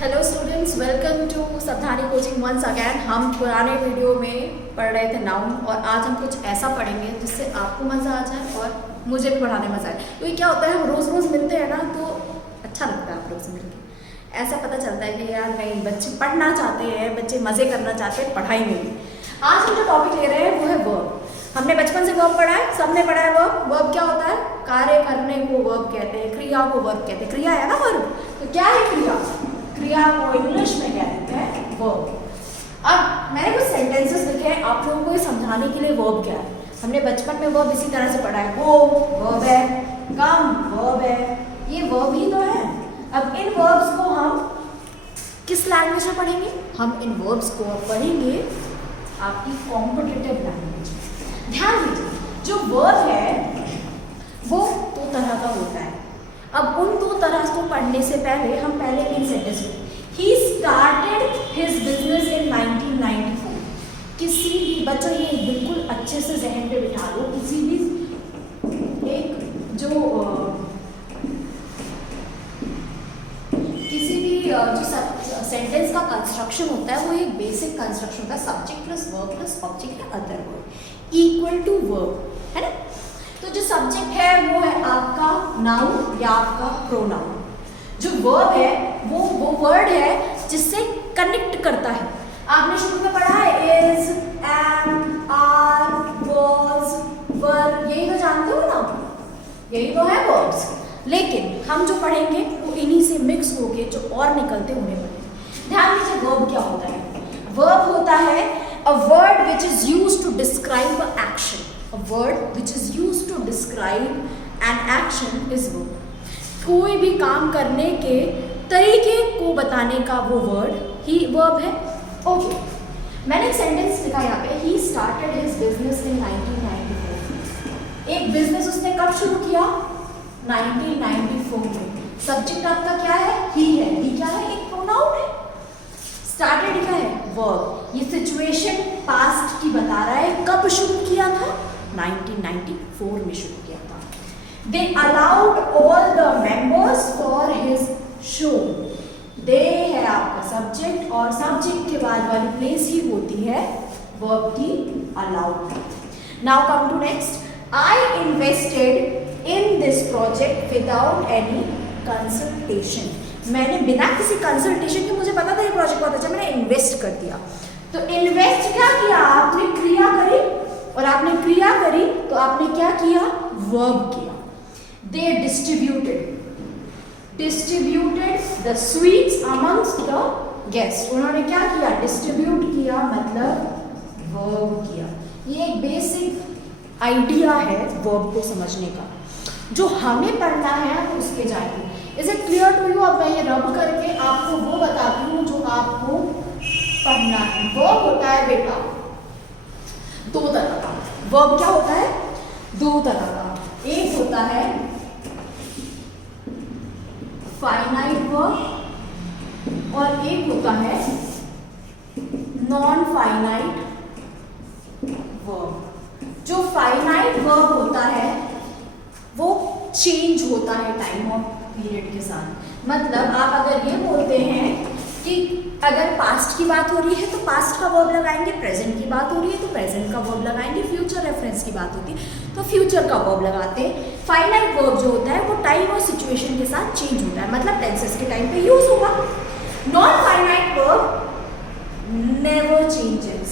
Hello students, welcome to सावधानी coaching once again. हम पुराने वीडियो में पढ़ रहे थे नाउन और आज हम कुछ ऐसा पढ़ेंगे जिससे आपको मज़ा आ जाए और मुझे भी पढ़ाने मज़ा आए। क्योंकि क्या होता है, हम रोज़ रोज़ मिलते हैं ना तो अच्छा लगता है आप लोग से मिलकर। ऐसा पता चलता है कि यार नहीं, बच्चे पढ़ना चाहते हैं, बच्चे मज़े करना चाहते हैं पढ़ाई में भी। आज हम जो टॉपिक ले रहे हैं वो है वर्ब। हमने बचपन से वर्ब पढ़ा है, सबने पढ़ा है वर्ब। वर्ब क्या होता है? कार्य करने को वर्ब कहते हैं, क्रिया को वर्ब कहते हैं। क्रिया है ना वर्ब, तो क्या है क्रिया? क्रिया को इंग्लिश में क्या कहते हैं? वर्ब। अब मैंने कुछ सेंटेंसेस लिखे हैं आप लोगों को ये समझाने के लिए वर्ब क्या है। हमने बचपन में वर्ब इसी तरह से पढ़ा है, गो वर्ब है, कम वर्ब है, ये वर्ब ही तो है। अब इन वर्ब्स को हम किस लैंग्वेज में पढ़ेंगे? हम इन वर्ब्स को पढ़ेंगे आपकी कॉम्पिटिटिव लैंग्वेज में। ध्यान दीजिए, जो वर्ब है वो दो तरह का होता है। अब उन दो तरह को पढ़ने से पहले हम पहले इन सेंटेंस में, he started his business in 1994। किसी भी बच्चों, ये बिल्कुल अच्छे से जहन पे बिठा लो, किसी भी एक जो सेंटेंस का कंस्ट्रक्शन होता है वो एक बेसिक कंस्ट्रक्शन होता है, subject plus verb plus object या other verb equal to verb, है ना। तो जो सब्जेक्ट है वो है आपका नाउन या आपका प्रोनाउन। जो वर्ब है वो वर्ड है जिससे कनेक्ट करता है। आपने शुरू में पढ़ा है इज, एम, आर, वाज, वर, यही तो जानते हो ना, यही तो है वर्ब्स। लेकिन हम जो पढ़ेंगे वो इन्हीं से मिक्स होके जो और निकलते उन्हें पढ़ेंगे। ध्यान दीजिए, वर्ब क्या होता है? वर्ब होता है a word which is used to describe a action. A word which is used to describe an action is verb. कोई भी काम करने के तरीके को बताने का वो वर्ड ही वर्ब है। ओके, मैंने एक सेंटेंस लिखा यहाँ पे, he started his business in 1994। एक बिजनेस उसने कब शुरू किया? 1994 में। सब्जेक्ट आपका क्या है? ही है। ही क्या है? एक प्रोनाउन है। स्टार्टेड क्या है? वर्ब। ये सिचुएशन पास्ट की बता रहा है, कब शुरू किया था? 1994 में शुरू किया था। They allowed all the members for his show। They है आपका सब्जेक्ट और सब्जेक्ट के बाद वाली प्लेस ही होती है वर्ब की allowed। Now come to next। I invested in this project without any consultation। मैंने बिना किसी कंसल्टेशन के, मुझे पता था ये प्रोजेक्ट बहुत अच्छा, मैंने इन्वेस्ट कर दिया। तो इन्वेस्ट क्या किया? आपने क्रिया करी, और आपने क्रिया करी तो आपने क्या किया? वर्ब किया। They distributed the sweets amongst the guests। उन्होंने क्या किया? डिस्ट्रीब्यूट किया, मतलब वर्ब किया। ये एक बेसिक आइडिया है वर्ब को समझने का। जो हमें पढ़ना है हम उसके जाएंगे। Is it clear to you? अब मैं ये रब करके आपको वो बताती हूँ जो आपको पढ़ना है। वर्ब होता है बेटा दो तरह का। वर्ब क्या होता है? दो तरह का। एक होता है फाइनाइट वर्ब और एक होता है नॉन फाइनाइट वर्ब। जो फाइनाइट वर्ब होता है वो चेंज होता है टाइम ऑफ पीरियड के साथ। मतलब आप अगर ये बोलते हैं कि अगर पास्ट की बात हो रही है तो पास्ट का वर्ब लगाएंगे, प्रेजेंट की बात हो रही है तो प्रेजेंट का वर्ब लगाएंगे, फ्यूचर रेफरेंस की बात होती है तो फ्यूचर का वर्ब लगाते हैं। फाइनाइट वर्ब जो होता है वो टाइम और सिचुएशन के साथ चेंज होता है, मतलब टेंसेस के टाइम पे यूज होगा। Non finite verb never changes.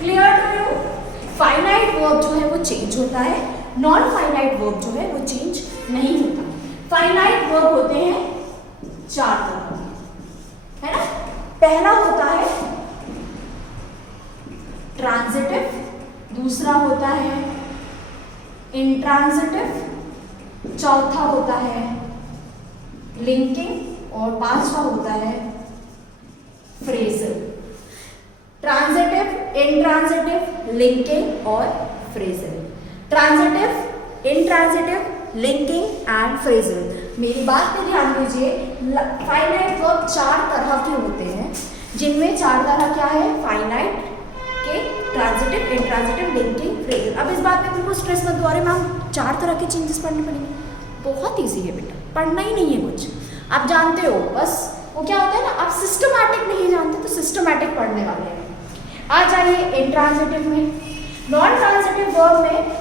Clear to you? Finite verb जो है वो चेंज होता है, नॉन फाइनाइट वर्ब जो है वो चेंज नहीं होता। फाइनाइट वर्ब होते हैं चार तरह के, है ना। पहला होता है ट्रांजिटिव, दूसरा होता है इंट्रांजिटिव, चौथा होता है लिंकिंग और पांचवा होता है फ्रेजल। ट्रांजिटिव, इंट्रांजिटिव, लिंकिंग और phrasal. Transitive, intransitive, linking and phrasal. मेरी बात पे ध्यान दीजिए। फाइनाइट वर्ब चार तरह के होते हैं, जिनमें चार तरह क्या है? फाइनाइट के ट्रांजिटिव, इंट्रांजिटिव, लिंकिंग, फ्रेजल। अब इस बात पे बिल्कुल स्ट्रेस मत दो, अरे मैम 4 तरह के चेंजेस पढ़ने पड़ेंगे। बहुत ईजी है बेटा, पढ़ना ही नहीं है कुछ। आप जानते हो, बस वो क्या होता है ना, आप सिस्टमैटिक नहीं जानते तो सिस्टमैटिक पढ़ने वाले हैं। आ जाइए इंट्रांजिटिव में। नॉन ट्रांजिटिव वर्ब में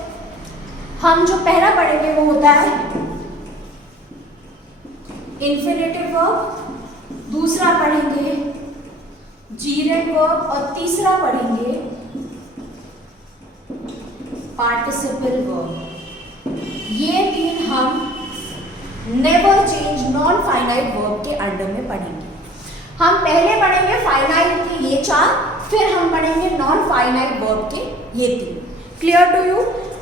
हम जो पहला पढ़ेंगे वो होता है इंफिनिटिव वर्ब, दूसरा पढ़ेंगे जीरेंट वर्ब और तीसरा पढ़ेंगे पार्टिसिपल वर्ब। ये तीन हम never change non finite verb के अंडर में पढ़ेंगे। हम पहले पढ़ेंगे फाइनाइट के ये चार, फिर हम पढ़ेंगे नॉन फाइनाइट वर्ब के ये तीन। Clear to you?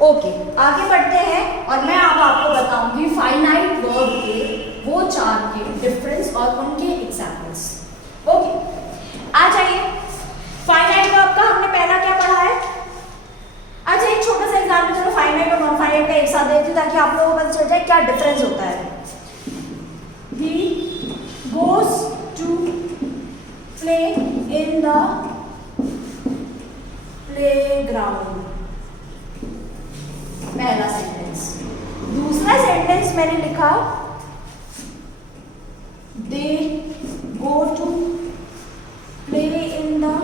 ओके, आगे बढ़ते हैं और मैं अब आपको बताऊंगी फाइनाइट वर्ब के वो चार के डिफरेंस और उनके एग्जाम्पल्स। ओके, आ जाइए। फाइनाइट वर्ब का हमने पहला क्या पढ़ा है? अच्छा, एक छोटा सा एग्जाम्पल चलो फाइनाइट और नॉन फाइनाइट का एक साथ देती हूँ ताकि आप लोगों को पता चल जाए क्या डिफरेंस होता है। He goes to play in the playground। पहला सेंटेंस। दूसरा सेंटेंस मैंने लिखा they go to play in the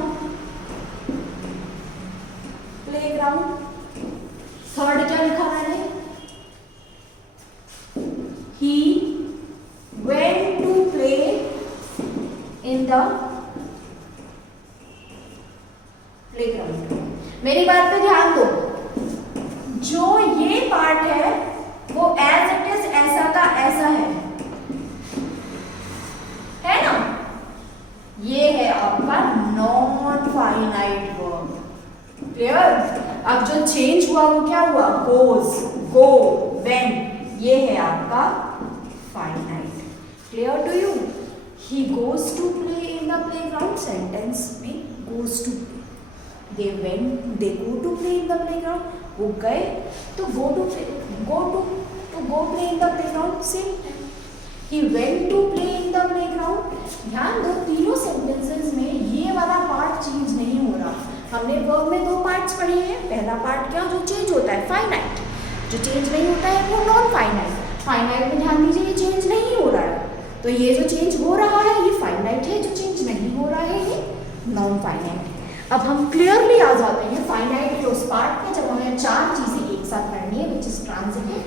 playground। Third क्या लिखा मैंने? he went to play in the playground। मेरी बात पे ध्यान दो, जो ये पार्ट है वो एज इट इज ऐसा का ऐसा है ना? ये है आपका नॉन फाइनाइट वर्ब। क्लियर? अब जो चेंज हुआ वो क्या हुआ? गोज, गो, वेंट, ये है आपका finite. Clear to you? He goes to play in the playground, sentence में goes to play, they went, they go to play in the playground, वो गए तो go to play, go play in the playground, same है। He went to play in the playground. ध्यान दो, तीनों sentences में ये वाला पार्ट चेंज नहीं हो रहा। हमने वर्ब में दो पार्ट्स पढ़े हैं। पहला पार्ट क्या जो चेंज होता है? फाइनाइट। जो चेंज नहीं होता है वो नॉन फाइनाइट। फाइनाइट में ध्यान दीजिए ये चेंज नहीं हो रहा है, तो ये जो चेंज हो रहा है ये फाइनाइट है, जो चेंज नहीं हो रहा है ये नॉन फाइनाइट है। अब हम क्लियरली आ जाते हैं फाइनाइट के उस पार्ट में जब हमें चार चीजें एक साथ पढ़नी है, which is transitive,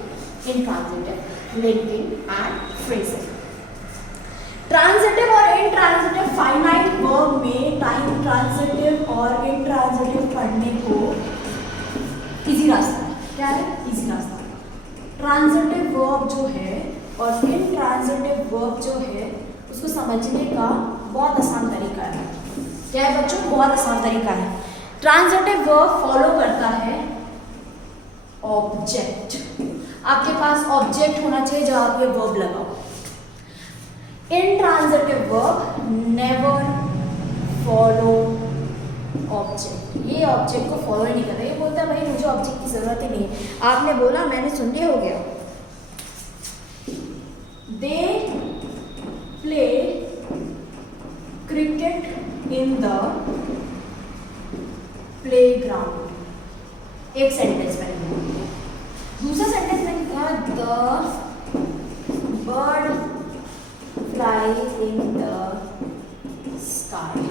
intransitive, linking and phrasing. Transitive और इंट्रांजिटिव फाइनाइट वर्ब में टाइम ट्रांजिटिव और इंट्रांजिटिव पढ़ने को इजी रास्ता है। क्या है? इजी रास्ता। ट्रांजिटिव वर्ब जो है और इंट्रांजिटिव वर्ब जो है उसको समझने का बहुत आसान तरीका है। क्या है बच्चों? बहुत आसान तरीका है। ट्रांजिटिव वर्ब फॉलो करता है ऑब्जेक्ट। आपके पास ऑब्जेक्ट होना चाहिए जब आप ये वर्ब लगाओ। Intransitive verb never follow object. ये ऑब्जेक्ट को फॉलो नहीं करता, ये बोलता है भाई मुझे ऑब्जेक्ट की जरूरत ही नहीं है। आपने बोला, मैंने सुन लिया, हो गया। They play cricket in the playground. एक सेंटेंस मैंने बोला। दूसरा सेंटेंस मैंने कहा the bird fly in the sky.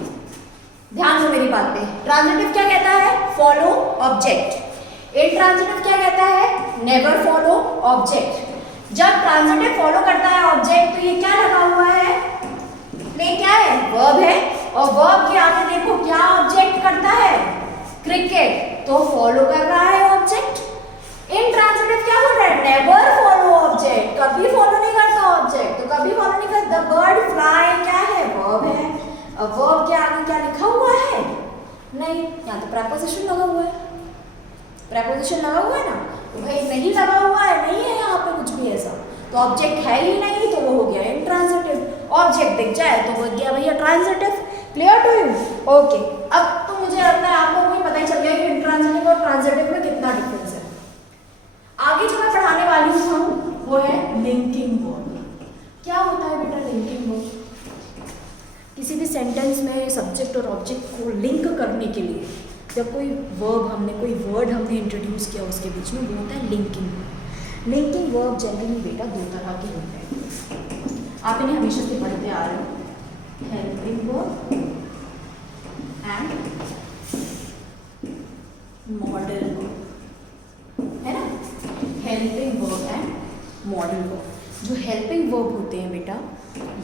ध्यान दो मेरी बात पे। ट्रांजिटिव क्या कहता है? Follow object. इंट्रांजिटिव क्या कहता है? Never follow object. जब ट्रांजिटिव फॉलो करता है ऑब्जेक्ट तो ये क्या लगा हुआ है? प्ले क्या है? वर्ब है, और वर्ब के आगे देखो क्या ऑब्जेक्ट करता है? क्रिकेट, तो फॉलो कर रहा है ऑब्जेक्ट। इंट्रांजिटिव क्या बोल रहा है? नेवर फॉलो ऑब्जेक्ट, कभी फॉलो नहीं करता ऑब्जेक्ट, तो कभी फॉलो नहीं करता। द बर्ड फ्लाई क्या है? वर्ब है। अब वर्ब के आगे क्या लिखा हुआ है? नहीं, यहाँ तो प्रेपोजिशन लगा हुआ है। प्रेपोजिशन लगा हुआ है ना, तो भाई नहीं लगा हुआ है, नहीं है यहाँ पे कुछ भी ऐसा, तो ऑब्जेक्ट है ही नहीं, तो वो हो गया इंट्रांजिटिव। ऑब्जेक्ट दिख जाए तो हो गया भैया transitive. Clear to you? Okay, अब तो मुझे लगता है आप लोगों को पता ही चल गया कि इंट्रांजिटिव और ट्रांजिटिव में कितना डिफरेंस है। आगे जो मैं पढ़ाने वाली हूँ वो है लिंकिंग वर्ब। क्या होता है बेटा लिंकिंग वर्ब? किसी भी सेंटेंस में सब्जेक्ट और ऑब्जेक्ट को लिंक करने के लिए जब कोई वर्ड हमने इंट्रोड्यूस किया उसके बीच में, वो होता है linking verb. Linking verb generally बेटा दो तरह के होते हैं। आप इन्हें हमेशा से पढ़ते आ रहे हो, helping verb and modal verb, है ना, helping verb and modal verb. जो हेल्पिंग वर्ब होते हैं बेटा,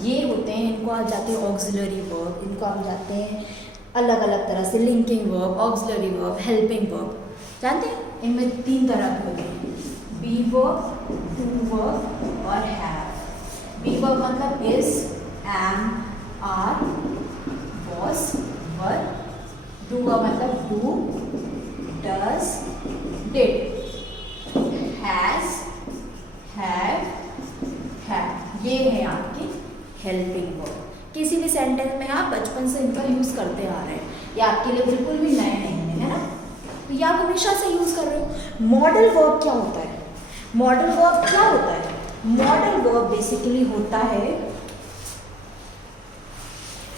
ये होते हैं, इनको आप जाते हैं ऑक्सिलरी वर्ब, इनको आप जाते हैं अलग अलग तरह से, linking verb, auxiliary verb, helping verb, जानते हैं? इनमें 3 तरह के होते हैं, बी वर्ब, टू वर्ब और हैव। बी वर्ब मतलब is, am, are, was, were. Do verb मतलब do, does, did, has, have, have. ये है आपकी हेल्पिंग वर्ब। किसी भी सेंटेंस में आप बचपन से इनका यूज़ करते आ रहे हैं, ये आपके लिए बिल्कुल भी नए नहीं है ना, तो ये आप हमेशा से यूज़ कर रहे हो। मॉडल वर्ब क्या होता है? मॉडल वर्ब क्या होता है? मॉडल वर्ब बेसिकली होता है,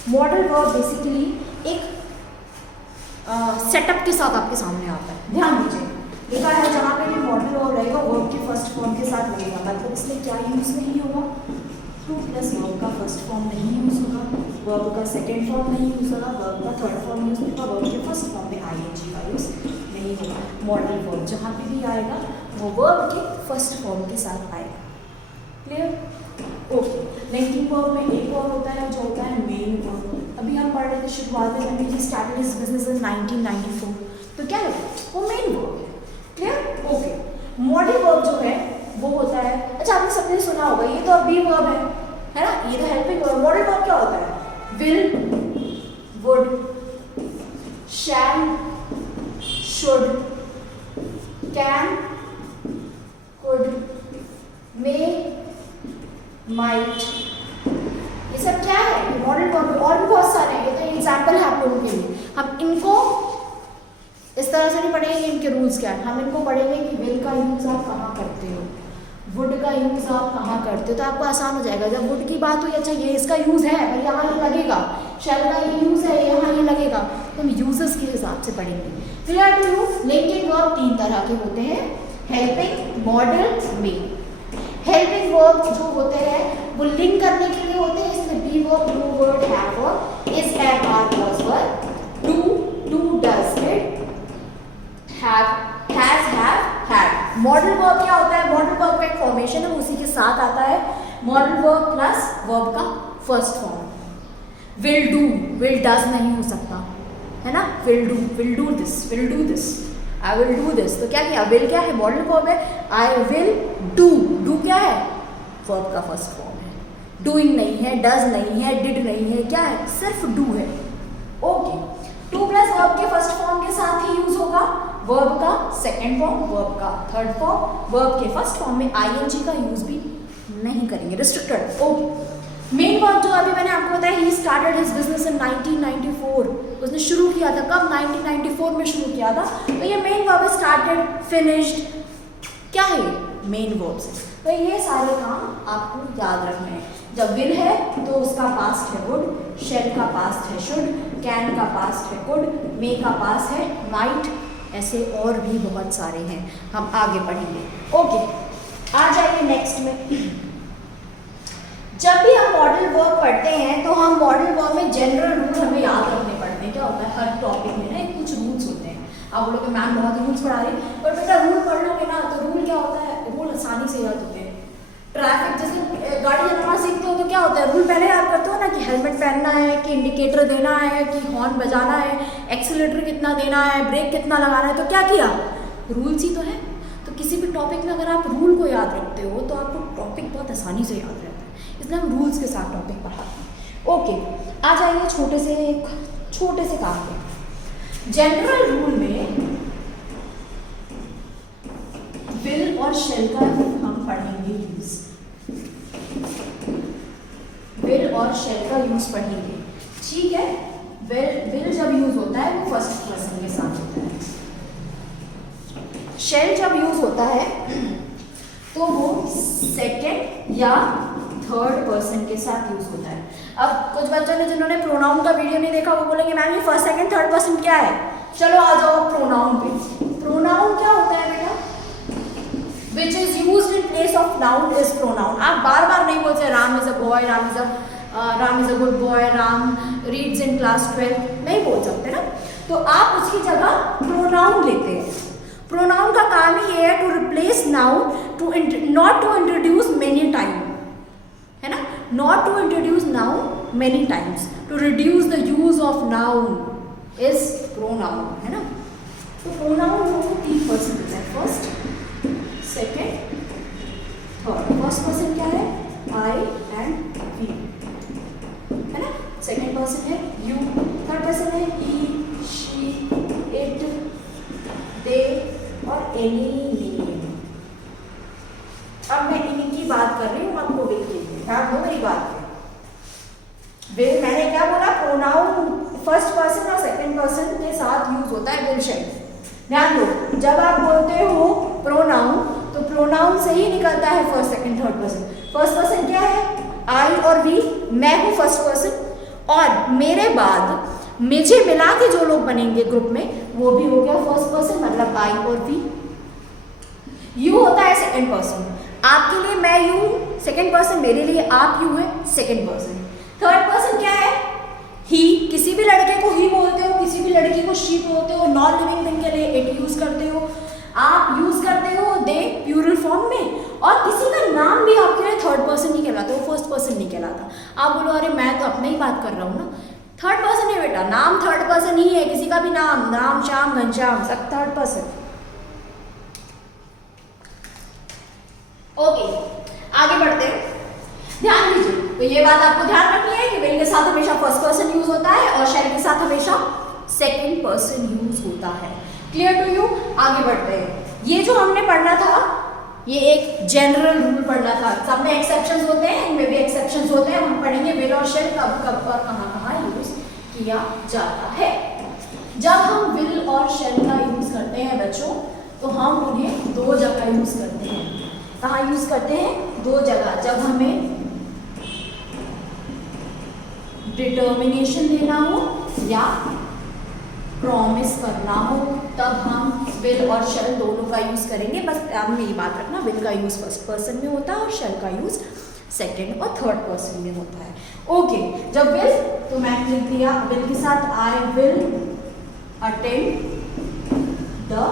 मॉडल वर्ब बेसिकली एक सेटअप के साथ आपके सामने आता है। ध्यान दीजिए, लिखा है जहाँ पे भी मॉडल वर्ब रहेगा वर्ब के फर्स्ट फॉर्म के साथ लगेगा, मतलब इसमें क्या यूज़ नहीं होगा, टू प्लस वर्ब का फर्स्ट फॉर्म नहीं यूज़ होगा, वर्ब का सेकेंड फॉर्म नहीं यूज़ होगा, वर्ब का थर्ड फॉर्म यूज़ होगा, वर्ब के फर्स्ट फॉर्म में आईएनजी का यूज़ नहीं होगा। मॉडल वर्ब जहाँ पे भी आएगा वो वर्ब के फर्स्ट फॉर्म के साथ आएगा। क्लियर? ओके। लिंकिंग वर्ब में एक वर्ब होता है जो होता है मेन वर्ब। अभी हम पढ़ रहे थे शुरुआत में, मैंने स्टार्टेड हिज बिजनेस इन 1994, तो क्या है वो मेन वर्ब है। क्लियर? ओके। मॉडल वर्ब जो है वो होता है, अच्छा आपने सबने सुना होगा, ये तो अब बी वर्ब है ना, ये तो हेल्पिंग वर्ब। मॉडल वर्ब क्या होता है? Will, would, shall, should, can, could, may, might, ये सब क्या है? ये मॉडल वर्ब। और भी बहुत सारे हैं, ये तो एग्जाम्पल है आप लोगों के लिए। हम इनको इस तरह से नहीं पढ़ेंगे, इनके रूल्स क्या है, हम इनको पढ़ेंगे कि विल का यूज़ आप कहाँ करते हो, वुड का यूज़ आप कहाँ करते हो, तो आपको आसान हो जाएगा। जब वुड की बात हुई, अच्छा ये इसका यूज़ है और यहाँ ये लगेगा, शेल का ये यूज़ है यहाँ ये लगेगा, तो हम यूजेस के हिसाब से पढ़ेंगे। Clear to you? Linking verb 3 तरह के होते हैं, helping, modal, main. Helping verb जो होते हैं वो लिंक करने के लिए होते हैं, इसमें be verb, do verb, have verb, is, am, are, was, were, do, does, did, have, has, have, had. Modal verb क्या होता है? मॉडल वर्ब का एक फॉर्मेशन है, उसी के साथ आता है मॉडल वर्ब प्लस वर्ब का first form. Will do, will does नहीं हो सकता है ना, will do this, will do this, I will do this. तो क्या किया? विल क्या है? मॉडल वर्ब है। आई विल डू, डू क्या है? वर्ब का फर्स्ट फॉर्म है। डूइंग नहीं है, डज नहीं है, डिड नहीं है, क्या है? सिर्फ डू है। ओके। टू प्लस वर्ब के फर्स्ट फॉर्म के साथ ही यूज होगा, वर्ब का सेकेंड फॉर्म, वर्ब का थर्ड फॉर्म, वर्ब के फर्स्ट फॉर्म में आईएनजी का यूज भी नहीं करेंगे, रिस्ट्रिक्टेड। ओके। मेन वर्ब जो अभी मैंने आपको बताया, he started his business in 1994, उसने शुरू किया था कब? 1994 में शुरू किया था। तो ये मेन वर्ब है, स्टार्टेड, फिनिश्ड, क्या है? मेन वर्ब से। तो ये सारे काम आपको याद रखने हैं। जब विल है तो उसका पास्ट है वुड, शेल का पास्ट है शुड, कैन का पास्ट है कुड, मे का पास्ट है माइट, ऐसे और भी बहुत सारे हैं, हम आगे पढ़ेंगे। ओके, आ जाइए नेक्स्ट में। जब भी हम मॉडल वर्ब पढ़ते हैं तो हम मॉडल वर्ब में जनरल रूल हमें याद रखने पड़ते हैं। क्या होता है? हर टॉपिक में ना कुछ रूल्स होते हैं। आप बोलोगे मैम बहुत रूल्स पढ़ा रही, पर बेटा रूल पढ़ लोगे ना तो रूल क्या होता है? रूल आसानी से याद होते हैं। ट्रैफिक जैसे गाड़ी चलाना सीखते हो तो क्या होता है? रूल पहले याद करते हो ना कि हेलमेट पहनना है, कि इंडिकेटर देना है, कि हॉर्न बजाना है, एक्सीलरेटर कितना देना है, ब्रेक कितना लगाना है। तो क्या किया? रूल्स ही तो है। तो किसी भी टॉपिक में अगर आप रूल को याद रखते हो तो आपको टॉपिक बहुत आसानी से याद रहता है, इसलिए हम रूल्स के साथ टॉपिक पढ़ाते हैं। ओके, आ जाइए छोटे से काम पे। जनरल रूल में विल और शेल का हम पढ़ेंगे यूज, विल और शेल का यूज पढ़ेंगे, ठीक है। विल जब यूज होता है वो फर्स्ट पर्सन के साथ होता है, शेल जब यूज होता है तो वो सेकंड या थर्ड पर्सन के साथ यूज होता है। अब कुछ बच्चों ने जिन्होंने प्रोनाउन का वीडियो नहीं देखा वो बोलेंगे मैम ये फर्स्ट सेकंड थर्ड पर्सन क्या है? चलो आ जाओ प्रोनाउन पे। प्रोनाउन क्या होता है बेटा? which is used in place of noun is pronoun. आप बार बार नहीं बोलते Ram is a boy, Ram is a good boy, Ram reads in class 12, नहीं बोल सकते ना, तो आप उसकी जगह प्रोनाउन लेते हैं. प्रोनाउन का काम ही ये है to replace noun, to not to introduce many time, है ना, not to introduce noun many times, to reduce the use of noun is pronoun, है ना. तो प्रोनाउन को 3 पर्सन होता है, first, second, third. First person क्या है, आई एंड वी, है ना. सेकेंड पर्सन है यू, थर्ड पर्सन है ही, शी, इट, दे और एनी नेम. अब मैं इनकी बात कर रही हूँ, आपको विल के लिए ध्यान दो मेरी बात पे. विल मैंने क्या बोला, प्रोनाउन फर्स्ट पर्सन और सेकंड पर्सन के साथ यूज होता है विल शब्द. ध्यान दो, जब आप बोलते हो प्रोनाउन तो प्रोनाउन से ही निकलता है first second third person. First person क्या है, आई और वी, मैं हूँ फर्स्ट पर्सन, और मेरे बाद मुझे मिला के जो लोग बनेंगे ग्रुप में वो भी हो गया फर्स्ट पर्सन, मतलब आई और वी. यू होता है सेकंड पर्सन, आपके लिए मैं यू हूँ सेकंड पर्सन, मेरे लिए आप यू है सेकंड पर्सन. थर्ड पर्सन क्या है, ही. किसी भी लड़के को ही बोलते हो, किसी भी लड़की को शी बोलते हो, नॉन लिविंग थिंग के लिए इट यूज करते हो, आप यूज करते हो दे प्लूरल फॉर्म में, और किसी का नाम भी आपके लिए थर्ड पर्सन नहीं कहलाता, वो फर्स्ट पर्सन नहीं कहलाता. आप बोलो अरे मैं तो अपने ही बात कर रहा हूँ ना, थर्ड पर्सन है बेटा, नाम थर्ड पर्सन ही है, किसी का भी नाम, राम श्याम घनश्याम सब थर्ड पर्सन. ओके, आगे बढ़ते हैं. ध्यान दीजिए, तो ये बात आपको ध्यान रखनी है कि विल के साथ हमेशा फर्स्ट पर्सन यूज होता है और शैल के साथ हमेशा सेकंड पर्सन यूज होता है. Clear to you? आगे बढ़ते हैं. ये जो हमने पढ़ना था ये एक जनरल रूल पढ़ना था, सब में एक्सेप्शंस होते हैं, इनमें भी एक्सेप्शंस होते हैं. हम पढ़ेंगे विल और शैल कब कब और कहाँ कहाँ यूज किया जाता है. जब हम विल और शैल का यूज करते हैं बच्चों, तो हम उन्हें 2 जगह यूज करते हैं. कहाँ यूज करते हैं? 2 जगह. जब हमें डिटर्मिनेशन देना हो या प्रॉमिस करना हो, तब हम विल और शैल दोनों का यूज करेंगे. बस आप में ये बात रखना, विल का यूज फर्स्ट पर्सन में होता है और शैल का यूज सेकंड और थर्ड पर्सन में होता है. ओके, जब विल, तो मैंने लिख दिया विल के साथ I will attend the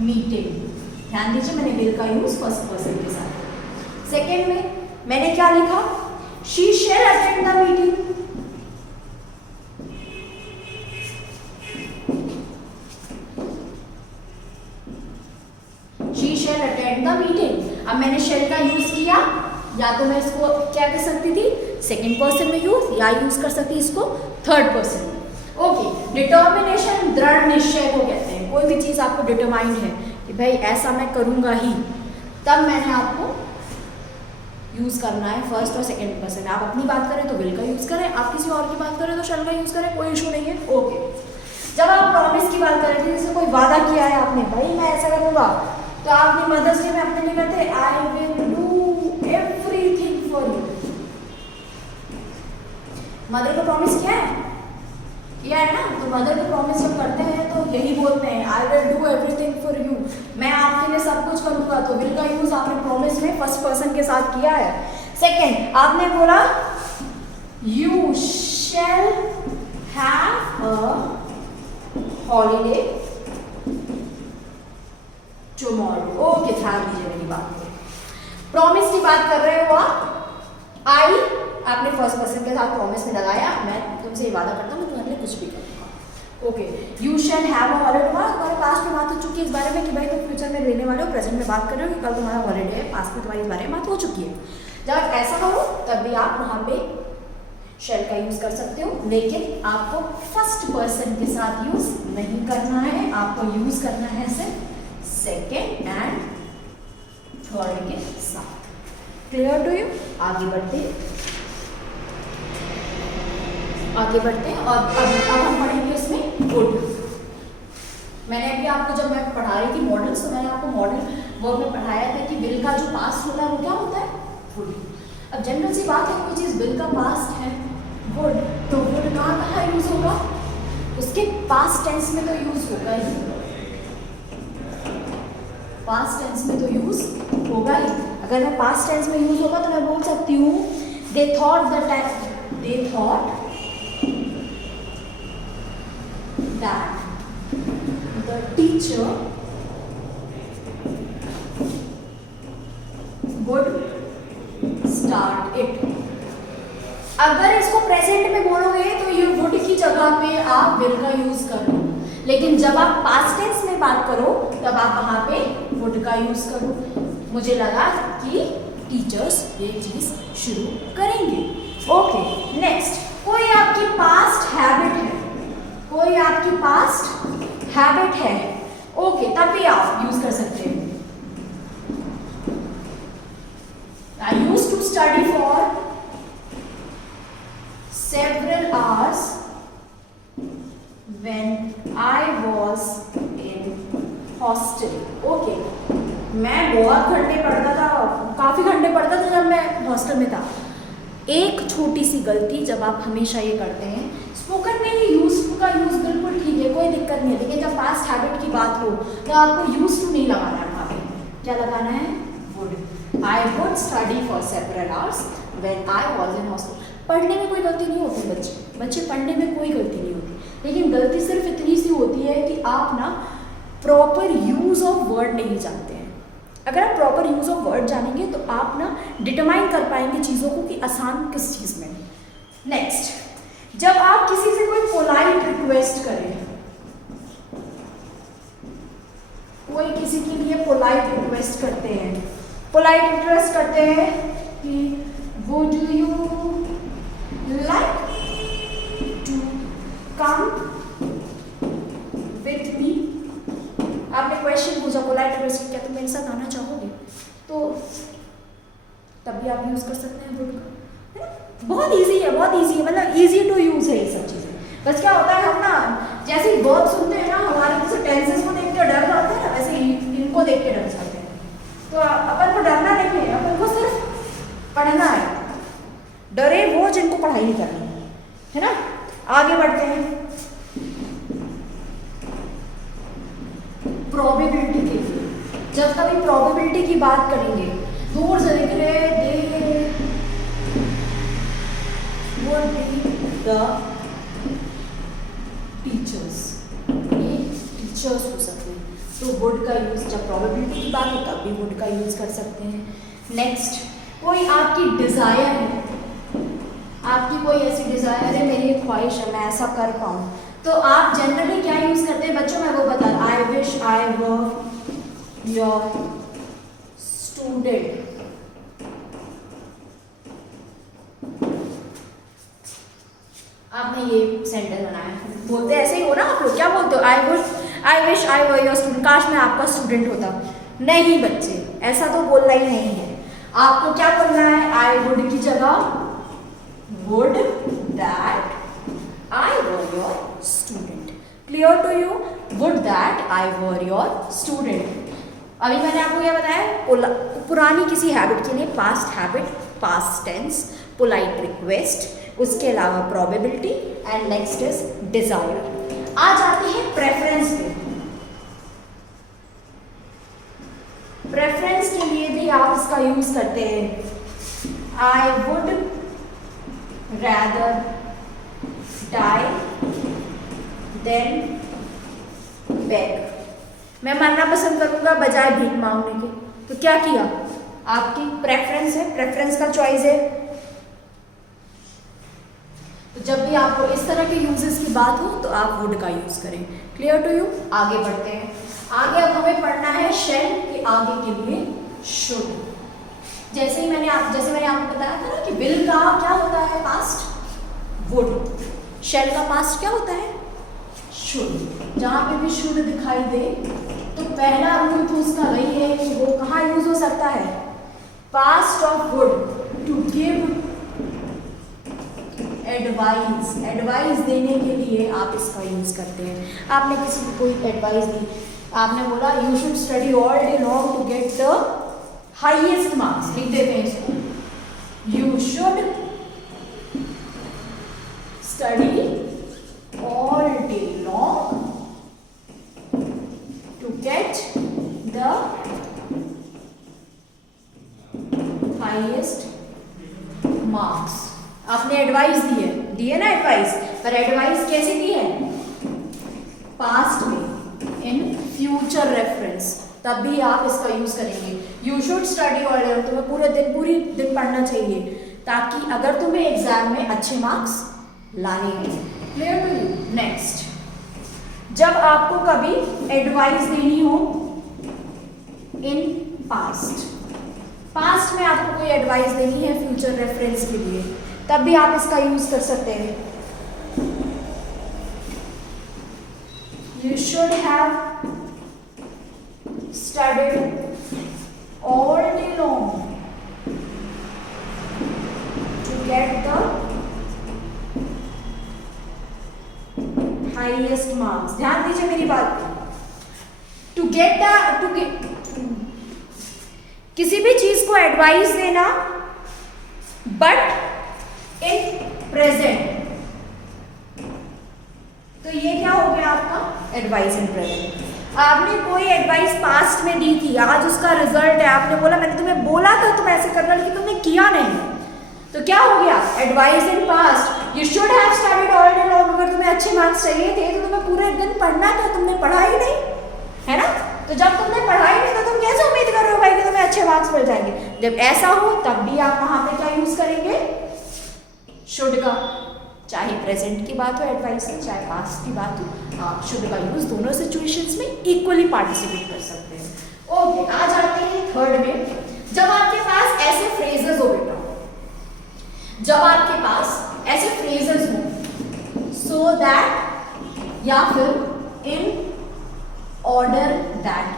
meeting. ध्यान दीजिए, मैंने विल का यूज फर्स्ट पर्सन के साथ. सेकंड में मैंने क्या लिखा, she shall attend the meeting. She shall attend the meeting. अब मैंने शैल का यूज किया, या तो मैं इसको क्या कर सकती थी सेकंड पर्सन में यूज, या यूज कर सकती इसको थर्ड पर्सन में. ओके, डिटर्मिनेशन दृढ़ निश्चय को कहते हैं. कोई भी चीज आपको डिटरमाइंड है कि भाई ऐसा मैं करूंगा ही, तब मैंने आपको यूज करना है फर्स्ट और सेकंड पर्सन. आप अपनी बात करें तो विल का यूज करें, आप किसी और की बात करें तो शैल का यूज करें, कोई इशू नहीं है. ओके, जब आप प्रॉमिस की बात करें, जैसे कोई वादा किया है आपने, भाई मैं ऐसा करूंगा, तो आपने मदर्स डे में अपने लिए कहते I will do everything for you. Mother को प्रॉमिस किया है ना, तो मदर को प्रॉमिस जब करते हैं तो यही बोलते हैं I will do everything for you, मैं आपके लिए सब कुछ करूंगा. तो विल का यूज आपने प्रॉमिस में फर्स्ट पर्सन के साथ किया है. सेकंड, आपने बोला you shall have a holiday tomorrow. Okay, ध्यान दीजिए मेरी बात पे. प्रॉमिस की बात कर रहे हो आप, आई आपने फर्स्ट पर्सन के साथ प्रॉमिस में लगाया, मैं तुमसे ये वादा करता हूँ मैं तुम्हारे लिए कुछ भी करूँगा. Okay, you shall have a holiday tomorrow. तुम्हारे पास्ट में बात हो चुकी है इस बारे में कि भाई तुम फ्यूचर में लेने वाले हो, प्रेजेंट में बात कर रहे हो कि कल तुम्हारा हॉलीडे है, पास्ट में तुम्हारी इस बारे में बात हो चुकी है. जब ऐसा करो तब भी आप वहाँ पे शैल का यूज कर सकते हो, लेकिन आपको फर्स्ट पर्सन के साथ यूज नहीं करना है, आपको यूज करना है सिर्फ सेकेंड एंड थर्ड के साथ. Clear to you? आगे बढ़ते हैं. और अब हम पढ़ेंगे उसमें गुड. मैंने अभी आपको जब मैं पढ़ा रही थी मॉडल्स, तो मैंने आपको मॉडल वर्ब में पढ़ाया था कि विल का जो पास्ट होता है वो क्या होता है? वुड. अब जनरल सी बात है, कोई चीज़ विल का पास्ट है वुड, तो वुड कहाँ यूज होगा? उसके पास्ट टेंस में तो यूज होगा ही. पास्ट टेंस में तो यूज होगा ही। अगर मैं पास्ट टेंस में यूज होगा तो मैं बोल सकती हूँ they thought that the teacher would start it। अगर इसको प्रेजेंट में बोलोगे तो ये वुड की जगह पे आप विल का यूज कर लो, लेकिन जब आप पास्ट टेंस में बात करो तब आप वहां पे वुड का यूज करो। मुझे लगा कि टीचर्स ये चीज शुरू करेंगे। ओके, नेक्स्ट, कोई आपकी पास्ट हैबिट है, कोई आपकी पास्ट हैबिट है, ओके, तब भी आप यूज कर सकते हैं। I used to study for several hours when I was in hostel। Okay, मैं बहुत घंटे पढ़ता था, काफ़ी घंटे पढ़ता था जब मैं हॉस्टल में था। एक छोटी सी गलती जब आप हमेशा ये करते हैं, स्पोकन में ही यूज टू का यूज बिल्कुल ठीक है, कोई दिक्कत नहीं है, लेकिन जब पास्ट हैबिट की बात हो तो आपको यूज टू नहीं लगाना है वहाँ पे। क्या लगाना है? Would. I would study for several hours when I was in hostel। पढ़ने में कोई गलती नहीं होती बच्चे पढ़ने में कोई गलती नहीं होती, लेकिन गलती सिर्फ इतनी सी होती है कि आप ना प्रॉपर यूज ऑफ वर्ड नहीं जानते हैं। अगर आप प्रॉपर यूज ऑफ वर्ड जानेंगे तो आप ना डिटरमाइन कर पाएंगे चीज़ों को कि आसान किस चीज़ में। नेक्स्ट, जब आप किसी से कोई पोलाइट रिक्वेस्ट करें, कोई किसी के लिए पोलाइट रिक्वेस्ट करते हैं, पोलाइट रिक्वेस्ट करते हैं कि would you like to come with me. आपने क्वेश्चन पूछा, पोलाइट रिक्वेस्ट, क्या तुम मेरे साथ आना चाहोगे, तो तब भी आप यूज कर सकते हैं वुड का, है ना। बहुत इजी है, बहुत इजी है, मतलब इजी टू यूज है ये सब चीजें। बस क्या होता है, हम ना जैसे ही वर्ब सुनते हैं ना, हमारे जैसे टेंसेस को देख के डर जाते हैं ना, वैसे इनको देख के डर जाते हैं। तो अपन को डरना नहीं है, अपन को सिर्फ पढ़ना है। डरे वो जिनको पढ़ाई नहीं करनी है ना। आगे बढ़ते हैं, प्रोबेबिलिटी के लिए। जब कभी प्रोबेबिलिटी की बात करेंगे, दूर से दिख रहे दे would be the teachers, ये टीचर्स हो सकते हैं, तो वुड का यूज जब प्रोबेबिलिटी की बात हो तब भी वुड का यूज कर सकते हैं। नेक्स्ट, कोई आपकी डिजायर है, आपकी कोई ऐसी डिजायर है, मेरी एक ख्वाहिश है मैं ऐसा कर पाऊँ, तो आप जनरली क्या यूज करते हैं बच्चों? मैं वो बता, I wish I were your student. आपने ये सेंटेंस बनाया, बोलते ऐसे ही हो ना आप लोग, क्या बोलते हो? I wish I were your student, काश मैं आपका स्टूडेंट होता। नहीं बच्चे, ऐसा तो बोलना ही नहीं है। आपको क्या बोलना है? आई वुड की जगह would that I were your student. Clear to you? Would that I were your student. अभी मैंने आपको क्या बताया? पुरानी किसी हैबिट के लिए past habit, past tense, polite request, उसके अलावा probability, and next is desire. आ जाते हैं प्रेफरेंस पे। प्रेफरेंस के लिए भी आप इसका यूज करते हैं। I would rather die than beg. मैं मरना पसंद करूंगा बजाय भीख मांगने के। तो क्या किया? आपकी प्रेफरेंस है, प्रेफरेंस का चॉइस है। तो जब भी आपको इस तरह के यूजेस की बात हो तो आप वुड का यूज करें। Clear to you? आगे बढ़ते हैं। आगे अब हमें पढ़ना है शेल के आगे के लिए शुड। जैसे मैंने आपको बताया था ना कि विल का क्या होता है पास्ट? वुड। शेल का पास्ट क्या होता है? शुड। जहां पे भी शुड दिखाई दे तो पहला रूल तो उसका वही है कि वो कहाँ यूज हो सकता है? Past of would, to give advice. Advice देने के लिए आप इसका यूज करते हैं। आपने किसी को कोई एडवाइस दी, आपने बोला you should study all day long to get the highest marks, लिख देते हैं इसको। You should study all day long to get the आपने एडवाइस दी है ना एडवाइस, पर एडवाइस कैसे दी है? पास्ट में, इन फ्यूचर रेफरेंस, तब भी आप इसका यूज करेंगे। यू शुड स्टडी ऑल, तुम्हें पूरी दिन पढ़ना चाहिए, ताकि अगर तुम्हें एग्जाम में अच्छे मार्क्स लाने हैं। Clear to you? नेक्स्ट, जब आपको कभी एडवाइस देनी हो इन पास्ट में आपको कोई एडवाइस देनी है फ्यूचर रेफरेंस के लिए, तब भी आप इसका यूज कर सकते हैं। You should have studied all day long to get the highest marks. ध्यान दीजिए मेरी बात, किसी भी चीज को एडवाइस देना बट इन प्रेजेंट, तो ये क्या हो गया आपका एडवाइस इन प्रेजेंट। आपने कोई एडवाइस पास्ट में दी थी, आज उसका रिजल्ट है, आपने बोला मैंने तुम्हें बोला था तुम ऐसे करना, लेकिन तुमने किया नहीं, तो क्या हो गया advice in past. You should have studied all day long, अगर तुम्हें अच्छे मार्क्स चाहिए थे तो तुम्हें पूरे दिन पढ़ना था, तुमने पढ़ा ही नहीं, है ना? तो जब तुमने पढ़ा ही नहीं तो तुम कैसे उम्मीद कर रहे हो भाई कि तुम्हें अच्छे मार्क्स मिल जाएंगे? जब ऐसा हो तब भी आप वहां पे क्या यूज करेंगे? शुड का। चाहे प्रेजेंट की बात हो एडवाइस में, चाहे पास्ट की बात हो, आप शुड का यूज दोनों सिचुएशंस में इक्वली पार्टिसिपेट कर सकते हैं। ओके, आ जाते हैं थर्ड में। जब आपके पास ऐसे फ्रेजेस हो बेटा, जब आपके पास ऐसे फ्रेजेस हो, सो दैट या फिर इन ऑर्डर दैट,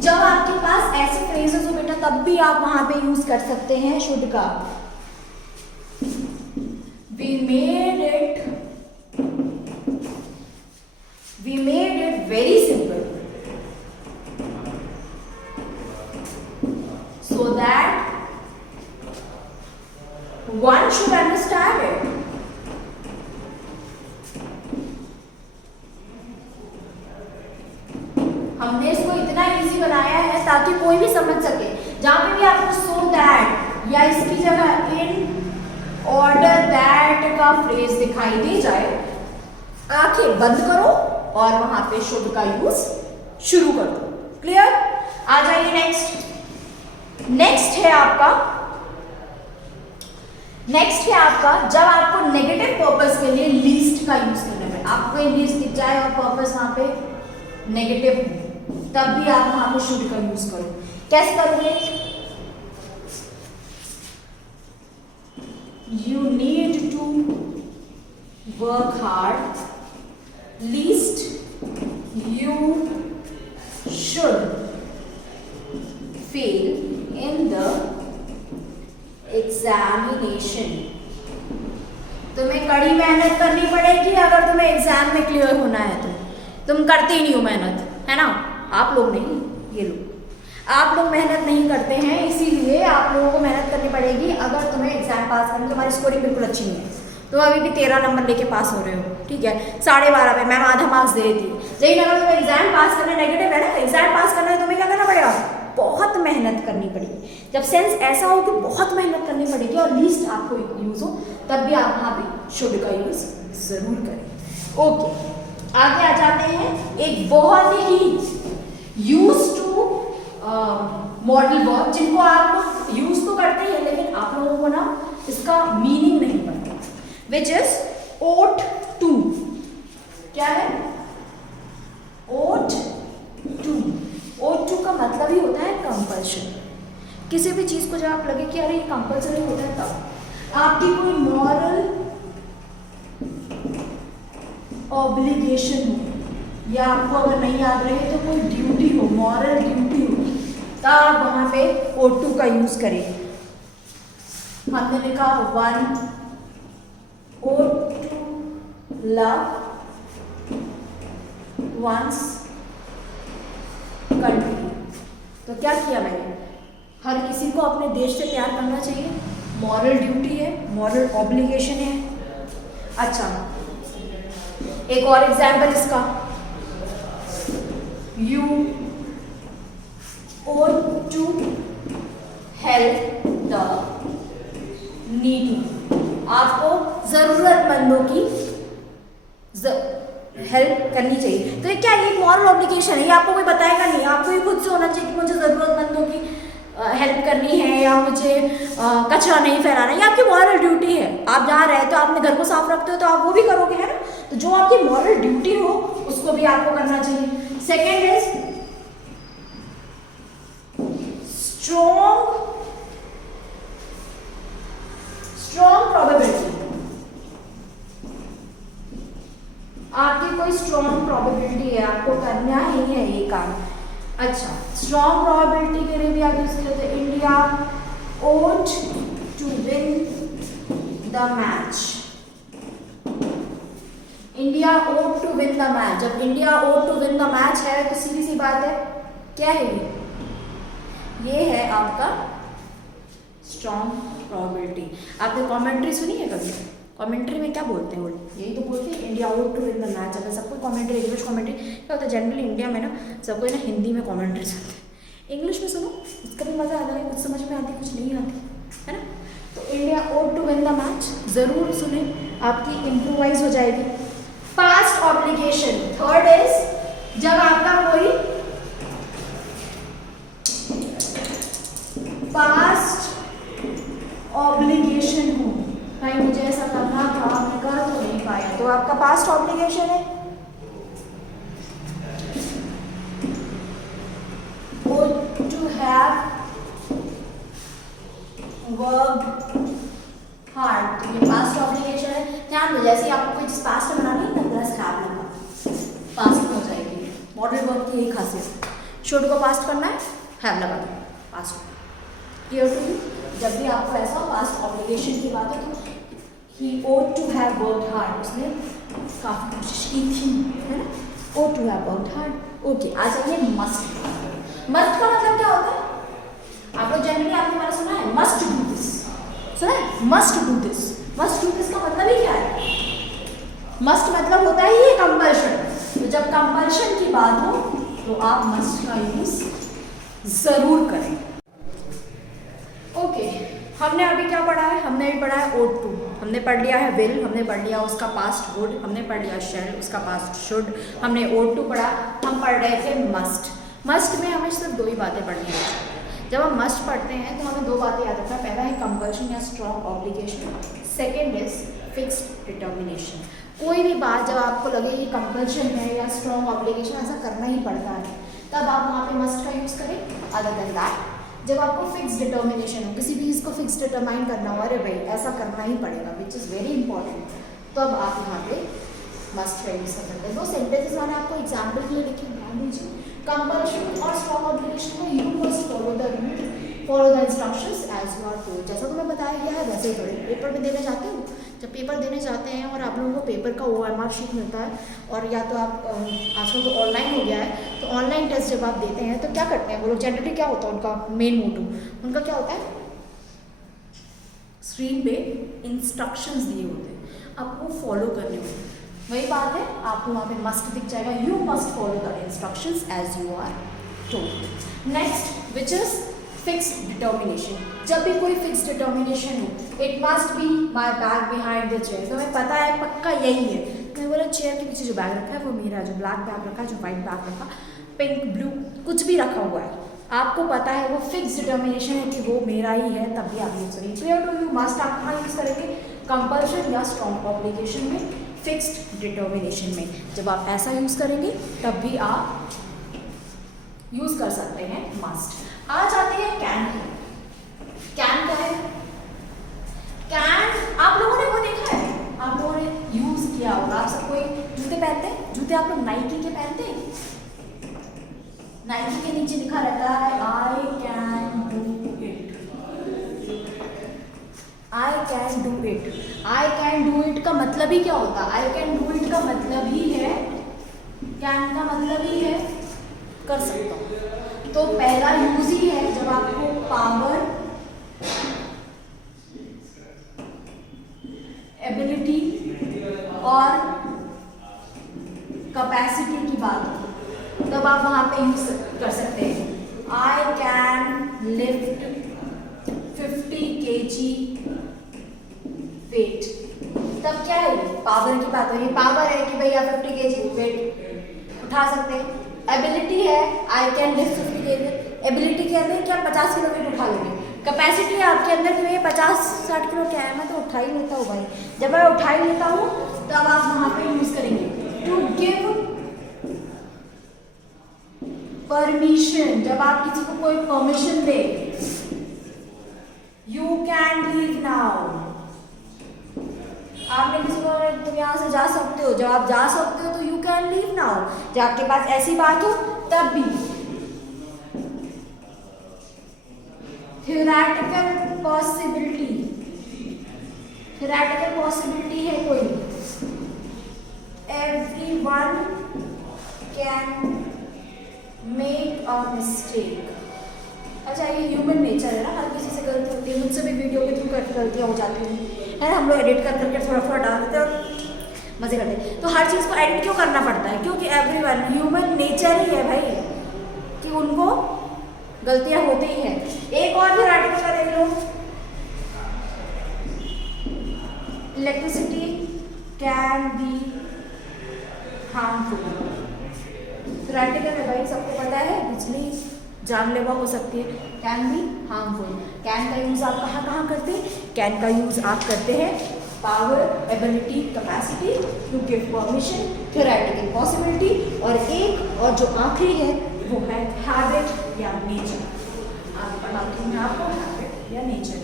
जब आपके पास ऐसे फ्रेजेस हो बेटा, तब भी आप वहां पे यूज कर सकते हैं शुड का। We made it very simple so that one should understand it. हमने इसको इतना इजी बनाया है ताकि कोई भी समझ सके। जहां पे भी आपको सो दैट या इसकी जगह इन ऑर्डर दैट का फ्रेज दिखाई दे जाए, आंखें बंद करो और वहां पे शुड का यूज शुरू कर दो। क्लियर? आ जाइए नेक्स्ट है आपका जब आपको नेगेटिव पर्पस के लिए लीस्ट का यूज करने में, आपको ये लीस्ट दिख जाए और पर्पस वहां पे नेगेटिव, तब भी आप वहां पे शुड का यूज करो। कैसे करोगे? You need to work hard, least you should fail in the examination. तुम्हें कड़ी मेहनत करनी पड़ेगी अगर तुम्हें एग्जाम में क्लियर होना है तो। तुम करते ही नहीं हो मेहनत, है ना? आप लोग नहीं, ये लोग, आप लोग मेहनत नहीं करते हैं, इसीलिए आप लोगों को मेहनत करनी पड़ेगी अगर तुम्हें एग्जाम पास करनी। तुम्हारी स्कोरिंग बिल्कुल अच्छी नहीं है, तुम अभी भी 13 नंबर लेके पास हो रहे हो, ठीक है? 12.5 पे मैम आधा मार्क्स दे रही थी। लेकिन अगर तुम्हें एग्जाम पास करना, नेगेटिव है ना, एग्जाम पास करना है, तुम्हें क्या करना पड़ेगा? बहुत मेहनत करनी पड़ेगी। जब सेंस ऐसा हो कि बहुत मेहनत करनी पड़ेगी और लीस्ट आपको यूज हो, तब भी आप वहाँ पे शुड का यूज जरूर करें। ओके, आगे आ जाते हैं एक बहुत ही यूज टू मॉडल वर्ब, जिनको आप यूज तो करते हैं लेकिन आप लोगों को ना इसका मीनिंग नहीं पता, विच इज ought to। क्या है? ought to का मतलब ही होता है कंपल्शन। किसी भी चीज को जब आप लगे कि अरे ये कंपल्सरी होता है, तब आपकी कोई मॉरल ऑब्लिगेशन हो या आपको अगर नहीं याद रहे तो कोई ड्यूटी हो, मॉरल ड्यूटी हो, तब आप वहां पे ought to का यूज करें। हमने लिखा 1 ought to love one's country। तो क्या किया मैंने? हर किसी को अपने देश से प्यार करना चाहिए, मॉरल ड्यूटी है, मॉरल ऑब्लिगेशन है। अच्छा, एक और एग्जाम्पल इसका, you ought to help the needy। आपको ज़रूरतमंदों की हेल्प करनी चाहिए। तो ये क्या, ये मॉरल ऑब्लिगेशन है, ये आपको कोई बताएगा नहीं, आपको ये खुद से होना चाहिए कि मुझे ज़रूरतमंदों की हेल्प करनी है या मुझे कचरा नहीं फैलाना है, ये आपकी मॉरल ड्यूटी है। आप जहाँ रहते हो, आपने घर को साफ रखते हो तो आप वो भी करोगे, है ना। तो जो आपकी मॉरल ड्यूटी हो उसको भी आपको करना चाहिए। Second is strong probability. आपकी कोई स्ट्रॉन्ग प्रोबेबिलिटी है, आपको करना ही है ये काम। अच्छा, स्ट्रॉन्ग प्रोबेबिलिटी के लिए भी आप यूज करते हैं India ought to win the match। India ought to win the match, जब India ought to win the match है तो सीधी सी बात है, क्या है ये है आपका स्ट्रॉन्ग प्रोबेबिलिटी। आपने कमेंट्री सुनी है कभी? कमेंट्री में क्या बोलते हैं वो? यही तो बोलते हैं India out to win the match. अगर सबको कमेंट्री, इंग्लिश कमेंट्री क्या होता है, जनरली इंडिया में ना सबको ना हिंदी में कमेंट्री सुनते हैं, इंग्लिश में सुनो, इसका भी मज़ा आता है, कुछ समझ में आती कुछ नहीं आती, है ना। तो India out to win the match ज़रूर सुने, आपकी इम्प्रोवाइज हो जाएगी। पास्ट ऑब्लिगेशन, थर्ड इज जब आपका कोई पास्ट ऑब्लिगेशन हो, भाई मुझे ऐसा करना था, मैं कर तो नहीं पाया, तो आपका पास्ट ऑब्लिगेशन है to have worked hard। तो ये पास्ट ऑब्लिगेशन है। ध्यान दो, जैसे आपको कोई चीज पास्ट में बनानी है ना, प्लस हैव लगा, पास्ट में हो जाएगी। मॉडल वर्ब की यही खासियत, शुड को पास्ट करना है, हैव लगा दो, पास्ट। Clear to you? जब भी आपको ऐसा पास्ट ऑब्लिगेशन की बात है तो he ought to have worked hard, उसने काफ़ी कोशिश की थी, है ना। ought to have worked hard। Okay, आ जाइए मस्ट। मस्ट का मतलब क्या होता है? आप लोग जनरली आपने हमारा सुना है मस्ट डू दिस, सुना है must do this. Must do this का मतलब ही क्या है? मस्ट मतलब होता है ये कंपल्शन। तो जब कंपल्शन की बात हो तो आप मस्ट का यूज जरूर करें। ओके, हमने अभी क्या पढ़ा है? हमने अभी पढ़ा है ought to, हमने पढ़ लिया है will, हमने पढ़ लिया उसका पास्ट would, हमने पढ़ लिया shall उसका पास्ट should, हमने ought to पढ़ा, हम पढ़ रहे थे must। मस्ट में हमें सिर्फ दो ही बातें पढ़नी है। जब हम मस्ट पढ़ते हैं तो हमें दो बातें याद रखना है, पहला है कंपल्शन या strong obligation, second is fixed determination. कोई भी बात जब आपको लगे कि कंपल्शन है या स्ट्रॉन्ग ऑब्लिगेशन, ऐसा करना ही पड़ता है, तब आप वहाँ पे मस्ट का यूज़ करें। अदर देन दैट, जब आपको फिक्स डिटर्मिनेशन हो, किसी भी चीज़ को फिक्स डिटरमाइन करना हो, अरे भाई ऐसा करना ही पड़ेगा, विच इज़ वेरी इंपॉर्टेंट, तब आप यहाँ पे मस्ट का यूज़ कर सकते हैं। दो सेंटेंसेस मैंने आपको एग्जाम्पल के लिए लिखे, ध्यान दीजिए। कंपल्शन और स्ट्रॉन्ग ऑब्लिगेशन में you must follow the rule, follow the instructions as you are told. जैसा तुम्हें बताया गया है वैसे ही करें। पेपर में देने जाते हो, जब पेपर देने जाते हैं और आप लोगों को पेपर का OMR शीट मिलता है, और या तो आप आजकल तो ऑनलाइन हो गया है, तो ऑनलाइन टेस्ट जब आप देते हैं तो क्या करते हैं वो लोग? जनरली क्या होता है उनका मेन मोटो, उनका क्या होता है? स्क्रीन पे इंस्ट्रक्शंस दिए होते हैं, आपको फॉलो करने होते हैं। वही बात है, आपको वहाँ पे मस्ट दिख जाएगा, you must follow the instructions as you are told. Next which is fixed determination. जब भी कोई फिक्स्ड डिटर्मिनेशन हो, it must be my bag behind the chair. तो हमें पता है पक्का यही है, मैं बोला चेयर के पीछे जो बैग रखा है वो मेरा, जो ब्लैक बैग रखा है, जो वाइट बैग रखा, पिंक ब्लू कुछ भी रखा हुआ है, आपको पता है वो फिक्स्ड डिटर्मिनेशन है कि वो मेरा ही है, तब भी आप यूज करेंगे। Clear to you? मस्ट आप कहाँ यूज करेंगे? कंपल्शन या स्ट्रॉन्ग ऑब्लिगेशन में, फिक्स्ड डिटर्मिनेशन में। जब आप ऐसा यूज करेंगे तब भी आप यूज कर सकते हैं मस्ट। आ जाते हैं कैन। कैन क्या है? कैन आप लोगों ने वो देखा है, आप लोगों ने यूज किया होगा। आप सब कोई जूते पहनते हैं, जूते आप लोग नाइकी के पहनते हैं, नाइकी के नीचे लिखा रहता है I can do it, I can do it. I can do it का मतलब ही क्या होता है? आई कैन डू इट का मतलब ही है, कैन का मतलब ही है कर सकता हूँ। तो पहला यूज ही है जब आपको पावर, एबिलिटी और कैपेसिटी की बात हो, तब आप वहां पे यूज कर सकते हैं। I can lift 50 kg weight, तब क्या है, पावर की बात हो रही है। पावर है कि भैया 50 kg वेट उठा सकते हैं। एबिलिटी है आई कैन लिफ्ट 50 kg, एबिलिटी के अंदर क्या 50 किलो वेट उठा लेंगे। कैपेसिटी है आपके अंदर कि भैया 50-60 किलो क्या है, मैं तो उठा ही लेता हूँ भाई। जब मैं उठा ही लेता हूँ तब आप वहाँ पे यूज करेंगे टू गिव परमिशन। जब आप किसी को कोई permission they, you can leave now. आपने किसी को तुम यहाँ से जा सकते हो, जब आप जा सकते हो तो यू कैन लीव नाउ। जब आपके पास ऐसी बात हो तब भी। थ्योरेटिकल पॉसिबिलिटी, थ्योरेटिकल पॉसिबिलिटी है कोई, everyone can make a mistake. अच्छा ये ह्यूमन नेचर है ना, हर किसी से गलती होती है, मुझसे भी वीडियो के थ्रू गलतियाँ हो जाती हैं, है ना। हम लोग एडिट कर करके थोड़ा थोड़ा डाल देते हैं और मजे करते हैं। तो हर चीज़ को एडिट क्यों करना पड़ता है, क्योंकि एवरीवन, ह्यूमन नेचर ही है भाई कि उनको गलतियाँ होती ही हैं। एक और भी आर्टिकल का देख लो, electricity can be harmful. Theoretical है भाई, सबको पता है बिजली जानलेवा हो सकती है, कैन बी हार्मफुल। कैन का यूज आप कहाँ कहाँ करते हैं, कैन का यूज आप करते हैं power, ability, capacity, to give permission, theoretical possibility, और एक और जो आखिरी है वो है हैबिट या नेचर। आप पढ़ाती हूँ मैं आपको हैबिट या नेचर।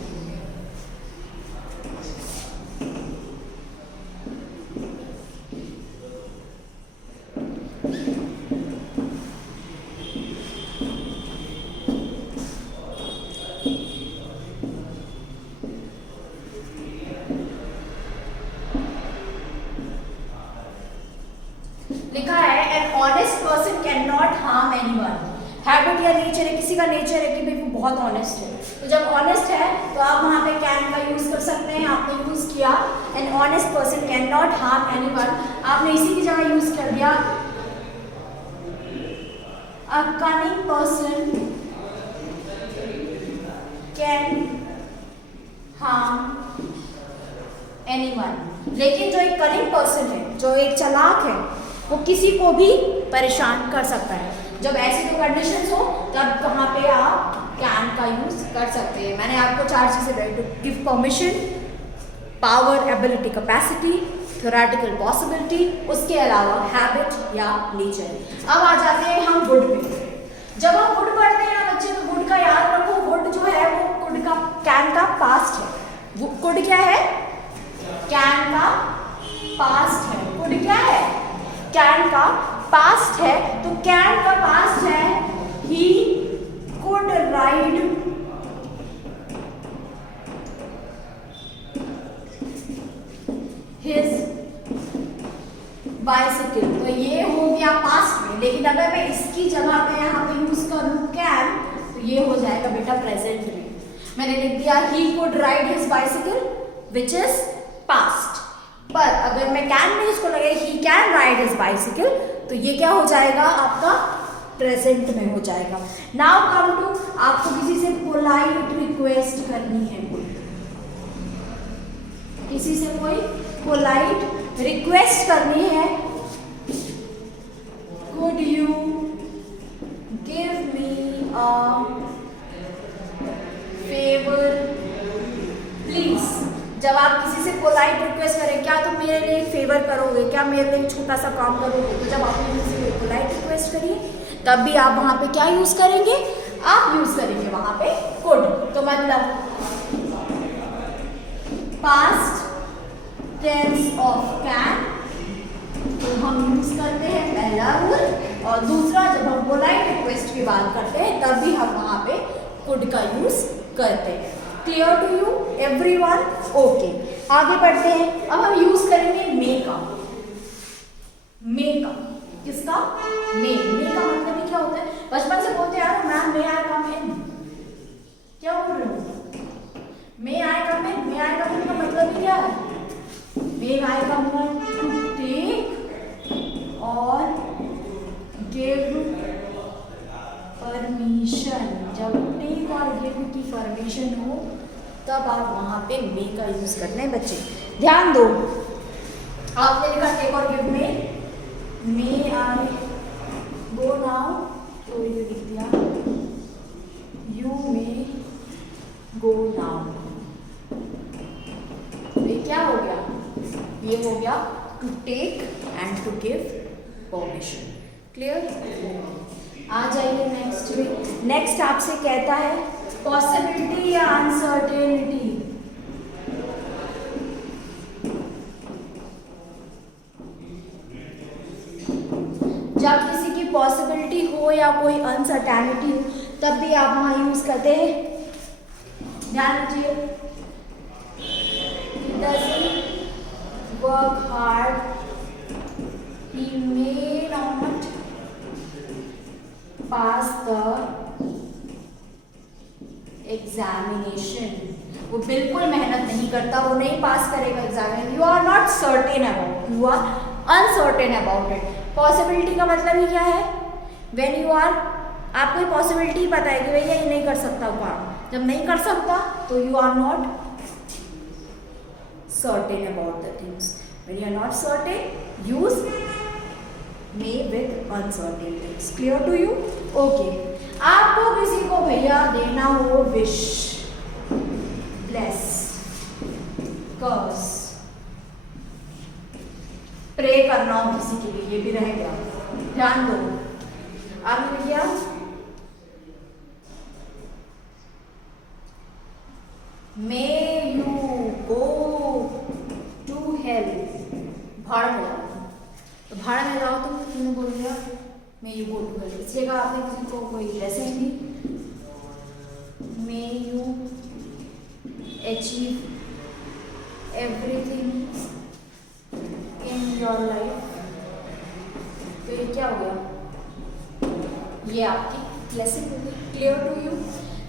लिखा है N honest person can not harm anyone. Habit या नेचर है, किसी का नेचर है कि भाई वो बहुत ऑनेस्ट है, तो जब ऑनेस्ट है तो आप वहाँ पे कैन का यूज कर सकते हैं। आपने यूज किया an honest person can not harm anyone, आपने इसी की जगह यूज कर दिया a cunning person can harm anyone. लेकिन जो एक कनिंग पर्सन है, जो एक चालाक है, वो किसी को भी परेशान कर सकता है। जब ऐसी तो कंडीशंस हो तब वहाँ पे आप कैन का यूज कर सकते हैं। मैंने आपको 4 चीजें बताई, to give permission, power, ability, capacity, theoretical possibility, उसके अलावा हैबिट या नेचर। अब आ जाते हैं हम वुड पे। जब हम वुड पढ़ते हैं ना बच्चे, तो वुड का याद रखो, वुड जो है वो वुड का कैन का पास्ट है। वुड क्या है, कैन का पास्ट है। वुड क्या है, कैन का पास्ट है। तो कैन का पास्ट है he could ride his bicycle. तो ये हो गया पास्ट में, लेकिन अगर मैं इसकी जगह पे यहाँ पे यूज करूँ कैन, तो ये हो जाएगा बेटा प्रेजेंट में। मैंने लिख दिया he could ride his bicycle which is past. पर अगर मैं कैन में इसको लगे he can ride his bicycle, तो ये क्या हो जाएगा आपका प्रेजेंट में हो जाएगा। नाउ कम टू, आपको किसी से पोलाइट रिक्वेस्ट करनी है, किसी से कोई पोलाइट रिक्वेस्ट करनी है। Could you give me a favour please. जब आप किसी से पोलाइट रिक्वेस्ट करें, क्या तुम मेरे लिए एक फेवर करोगे, क्या मेरे लिए एक छोटा सा काम करोगे, तो जब आपने किसी से पोलाइट रिक्वेस्ट करिए तब भी आप वहाँ पे क्या यूज करेंगे, आप यूज करेंगे वहाँ पे कुड। तो मतलब पास्ट टेंस ऑफ कैन तो हम यूज करते हैं पहला रूल, और दूसरा जब हम पोलाइट रिक्वेस्ट की बात करते हैं तब भी हम वहाँ पे कुड का यूज करते हैं। Clear to you everyone? Okay, आगे बढ़ते हैं। अब हम यूज करेंगे मे का। मे का किसका, मे। मे का मतलब ही क्या होता है, बचपन से बोलते हैं मैम मे आई कम इन, क्या बोल रहे हो, मे आई कम इन। मे आई कम इन का मतलब ही क्या है, मे आई कम इन टू टेक और गिव परमिशन। जब टेक और गिव की परमिशन हो तब आप वहाँ पे मे का यूज करना है बच्चे। ध्यान दो, आपने लिखा टेक और गिव में, मे आई गो नाउ, तो ये लिख दिया यू मे गो नाउ। ये क्या हो गया, ये हो गया to take and to give permission. Clear? आ जाइए नेक्स्ट में। नेक्स्ट आपसे कहता है पॉसिबिलिटी या अनसर्टेनिटी। जब किसी की पॉसिबिलिटी हो या कोई अनसर्टेनिटी हो तब भी आप वहां यूज करते हैं, ध्यान रखिए, he doesn't work hard, he may not pass the examination. वो बिल्कुल मेहनत नहीं करता, वो नहीं पास करेगा examination. You are not certain about, you are uncertain about it. Possibility का मतलब ही क्या है, व्हेन यू आर, आपको पॉसिबिलिटी पता है कि भैया ये नहीं कर सकता काम, जब नहीं कर सकता तो you are not certain about the things. When you are not certain use may with uncertain things. Clear to you? Okay. आपको किसी को भैया देना हो विश, ब्लेस, कर्स, प्रे करना हो किसी के लिए, ये भी रह गया, ध्यान दो। आपने किया may you go to hell, भाड़ में जाओ, तो भाड़ में जाओ तो तुमने बोल दिया may you go to hell. इस जगह आपने किसी को कोई ब्लेसिंग दी, may you achieve everything in your life. तो ये क्या हो गया, ये आपकी ब्लेसिंग हो गई। Clear to you?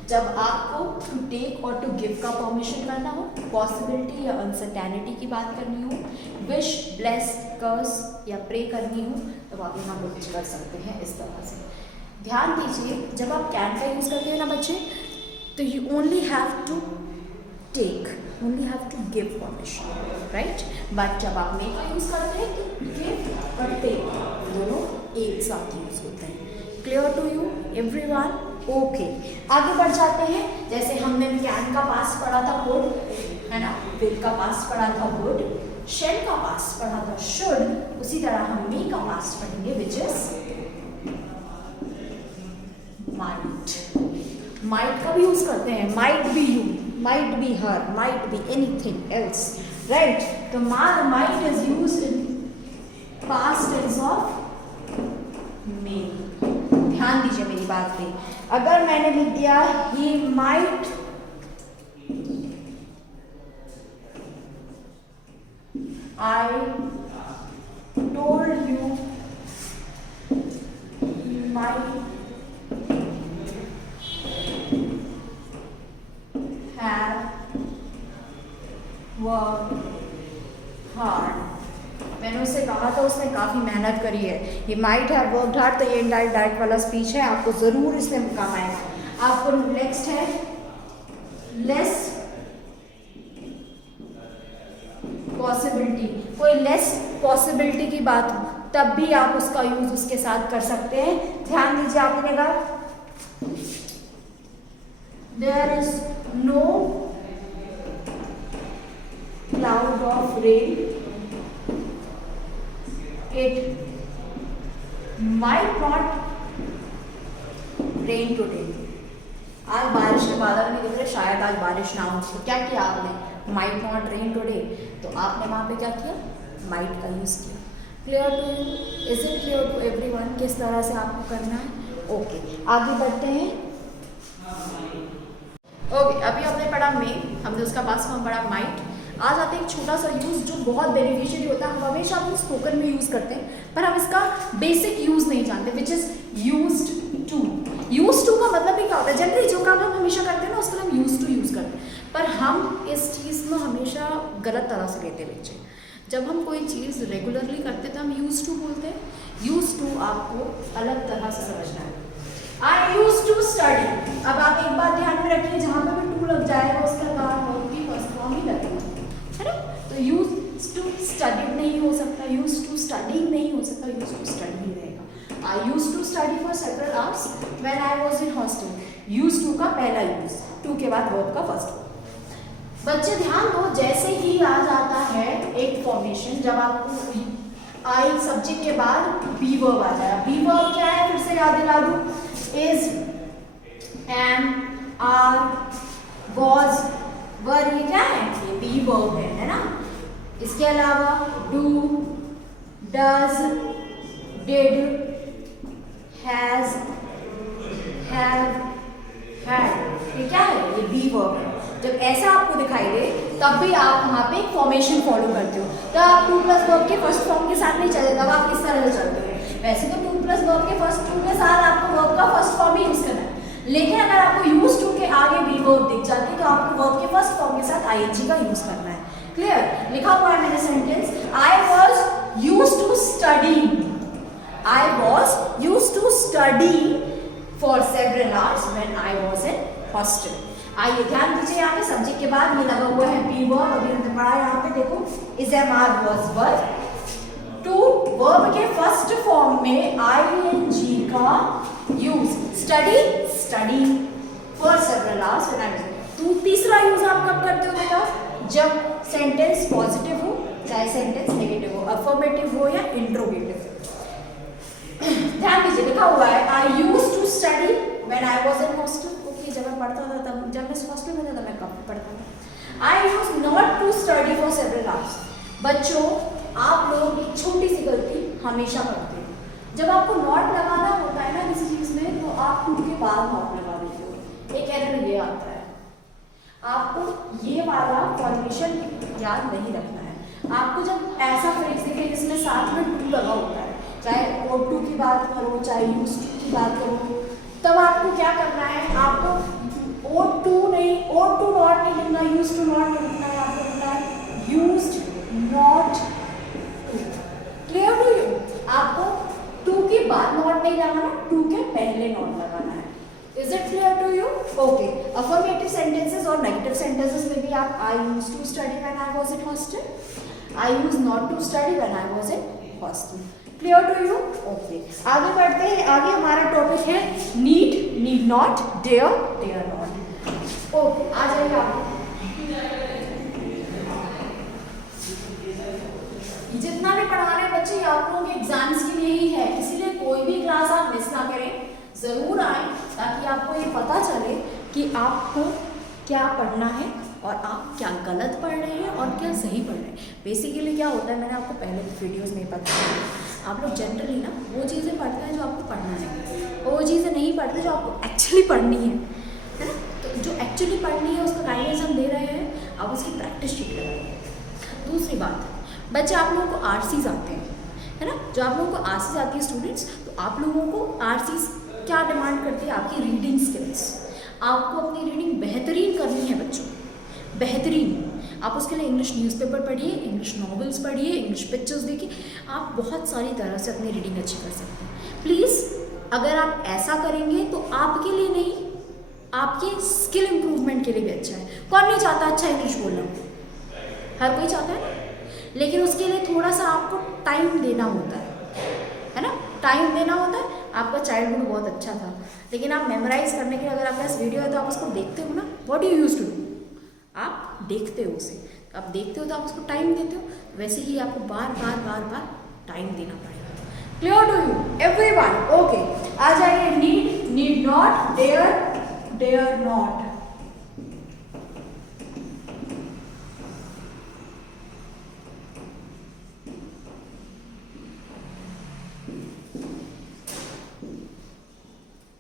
जब आपको टू टेक और टू गिव का परमिशन करना हो, पॉसिबिलिटी या अनसर्टेनिटी की बात करनी हो, विश, ब्लेस, कर्स या प्रे करनी हो, तब आप यहाँ कुछ कर सकते हैं इस तरह से। ध्यान दीजिए, जब आप कैन का यूज़ करते हैं ना बच्चे, तो you only have to take, only have to give permission, right? But जब आप मे का यूज़ करते हैं तो गिव और टेक दोनों एक साथ यूज़ होते हैं। Clear to you everyone? Okay, आगे बढ़ जाते हैं। जैसे हमने कैन का पास पढ़ा था वुड, है ना, विल का पास पढ़ा था वुड, शेल का पास पढ़ा था शुड, उसी तरह हम मे का पास पढ़ेंगे विच इज माइट। माइट का भी यूज करते हैं, might be you, might be her, might be anything else, right? तो might is used in past tense of may. ध्यान दीजिए मेरी बात पे, अगर मैंने लिख दिया he might I told you he might have worked hard. मैंने उससे कहा था उसने काफ़ी मेहनत करी है, ये माइट हैव वर्कड हार्ड, तो ये इनडायरेक्ट डायरेक्ट वाला स्पीच है, आपको ज़रूर इसमें काम आएगा। आपको नेक्स्ट है लेस पॉसिबिलिटी। कोई लेस पॉसिबिलिटी की बात हो तब भी आप उसका यूज उसके साथ कर सकते हैं। ध्यान दीजिए, आपने कहा there is no cloud of rain, it might not rain today। आज बारिश के बादल नहीं दिख रहे, शायद आज बारिश ना हो, तो क्या किया आपने, might not rain today, तो आपने वहाँ पे क्या किया, might का यूज़ किया। Clear to you? Is it clear to everyone किस तरह से आपको करना है? ओके, आगे बढ़ते हैं। ओके, अभी हमने पढ़ा मे, हमने उसका पास्ट फॉर्म पढ़ा माइट। आज आते हैं एक छोटा सा यूज़ जो बहुत बेनिफिशियल होता है, हम हमेशा अपने स्पोकन में यूज़ करते हैं पर हम इसका बेसिक यूज़ नहीं जानते, which is used to. Use to का मतलब ही क्या होता है, जनरली जो काम हम हमेशा करते हैं ना उसको हम यूज टू यूज़ करते हैं, पर हम इस चीज़ में हमेशा गलत तरह से लेते हैं बच्चे। जब हम कोई चीज़ रेगुलरली करते हैं तो हम यूज टू बोलते हैं, यूज टू आपको अलग तरह से समझना है। I use to study. अब आप एक बात ध्यान में रखिए, जहाँ पे भी टू लग जाएगा उसका काम वर्ब की फर्स्ट फॉर्म ही लगेगा, है ना? तो यूज टू स्टडीड नहीं हो सकता, यूज्ड टू स्टडी नहीं हो सकता, यूज्ड टू स्टडी ही रहेगा. I used to study for several hours when I was in hostel. Used to का पहला यूज, टू के बाद वर्ब का फर्स्ट. बच्चे ध्यान दो, जैसे ही आ जाता है एक फॉर्मेशन, जब आपको आई सब्जेक्ट के बाद बी वर्ब आ जाएगा. बी वर्ब क्या है, फिर से याद दिला दूं, इज, एम, आर, वॉज, वर, ये क्या है, ये बी वर्ब है ना. इसके अलावा do, does, did, has, have, had, ये क्या है, ये बी वर्ब है. जब ऐसा आपको दिखाई दे तब भी आप वहाँ पे एक फॉर्मेशन फॉलो करते हो. तो आप टू प्लस वर्ब के फर्स्ट फॉर्म के साथ नहीं चले, तब आप किस तरह से चलते हो. वैसे तो टू प्लस वर्ब के फर्स्ट टू के साथ आपको वर्ब का फर्स्ट फॉर्म ही यूज करना है, लेकिन अगर आपको यूज टू के आगे बी वर्ब दिख जाती है तो आपको वर्ब के फर्स्ट फॉर्म के साथ आईएनजी का यूज करना है. क्लियर. लिखा हुआ है मैंने sentence, I was use to study. I was used to study for several hours when I was in hostel. आइए ध्यान दीजिए, यहाँ पे सब्जेक्ट के बाद ये लगा हुआ है बी वर्ब. अभी हमने पढ़ा यहाँ पे देखो, is, am, are, was, were. To verb के फर्स्ट फॉर्म में आईएनजी का use. Study, study for several hours when I was. To तीसरा यूज आप कब करते हो बेटा, जब सेंटेंस पॉजिटिव हो, चाहे सेंटेंस नेगेटिव हो, अफर्मेटिव हो या इंट्रोगेटिव. ध्यान दीजिए, लिखा हुआ है I use to study when I was in hostel. Okay, जब मैं पढ़ता था तब, जब मैं हॉस्टल में था तब मैं कब पढ़ता था. I use not to study for several hours. बच्चों, आप लोग एक छोटी सी गलती हमेशा करते हो. जब आपको नॉट लगाना होता है ना किसी चीज में, तो आप टू के बाद नॉट लगा देते हो. एक एरर ये आता है, आपको ये वाला फॉर्मेशन याद नहीं रखना है. आपको जब ऐसा फ्रेज दिखे जिसमें साथ में टू लगा होता है, चाहे ओड टू की बात करो, चाहे यूज टू की बात करो, तब आपको क्या करना है, आपको ओड टू नहीं, ओड टू नॉट नहीं लिखना, यूज टू नॉट नहीं लिखना है, आपको लिखना है used not to. Clear to you. आपको टू के बाद नॉट नहीं लगाना, टू के पहले नॉट लगाना है. Is it clear to you. Okay. Affirmative sentences और नेगेटिव सेंटेंसेस में भी आप I use to study when I was in hostel, I use not to study when I was in hostel. Clear to you. Okay, आगे बढ़ते हैं. आगे हमारा topic है need, need not, dare, dare not. Okay, आ जाइए आप. जितना भी पढ़ा रहे बच्चे, आप लोगों के एग्जाम्स के लिए ही है, इसीलिए कोई भी क्लास आप मिस ना करें, जरूर आए, ताकि आपको ये पता चले कि आपको क्या पढ़ना है और आप क्या गलत पढ़ रहे हैं और क्या सही पढ़ रहे हैं. बेसिकली क्या होता है, मैंने आपको पहले वीडियोस में बताया, आप लोग जनरली ना वो चीज़ें पढ़ते हैं जो आपको पढ़ना है, और वो चीज़ें नहीं पढ़ते जो आपको एक्चुअली पढ़नी है ना. तो जो एक्चुअली पढ़नी है उसका गाइडेंस हम दे रहे हैं, आप उसकी प्रैक्टिस ठीक करेंगे. दूसरी बात, बच्चे आप लोगों को आरसीज आते हैं, है ना. जो आप लोगों को आरसीज आती है स्टूडेंट्स, तो आप लोगों को आरसीज क्या डिमांड करती है, आपकी रीडिंग स्किल्स. आपको अपनी रीडिंग बेहतरीन करनी है बच्चों, बेहतरीन. आप उसके लिए इंग्लिश न्यूज़पेपर पढ़िए, इंग्लिश नॉवेल्स पढ़िए, इंग्लिश पिक्चर्स देखिए, आप बहुत सारी तरह से अपनी रीडिंग अच्छी कर सकते हैं. प्लीज़, अगर आप ऐसा करेंगे तो आपके लिए नहीं, आपके स्किल इम्प्रूवमेंट के लिए भी अच्छा है. कौन नहीं चाहता अच्छा इंग्लिश बोलना, हर कोई चाहता है, लेकिन उसके लिए थोड़ा सा आपको टाइम देना होता है ना. टाइम देना होता है. आपका चाइल्डहुड बहुत अच्छा था, लेकिन आप मेमोराइज करने के लिए अगर आपके पास वीडियो है तो आप उसको देखते हो ना. What you use to do, आप देखते हो उसे, आप देखते हो तो आप उसको टाइम देते हो. वैसे ही आपको बार बार बार बार टाइम देना पड़ेगा. Clear to you everyone. Okay, आ जाइए. Need, need not, dare, dare not.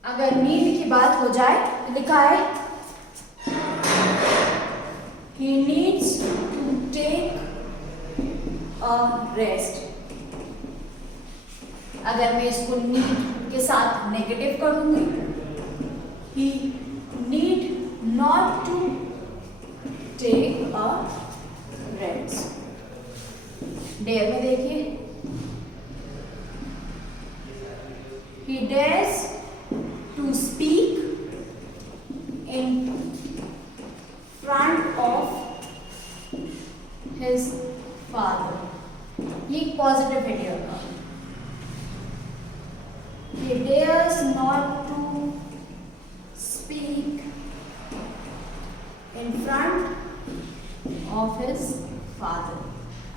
अगर नीड की बात हो जाए तो लिखा है he needs to take a rest. अगर मैं इसको नीड के साथ नेगेटिव कर दूंगी, he need not to take a rest. Dare में देखिए, he dares to speak in front of his father. एक पॉजिटिव है डेयर का, he dares not to speak in front of his father.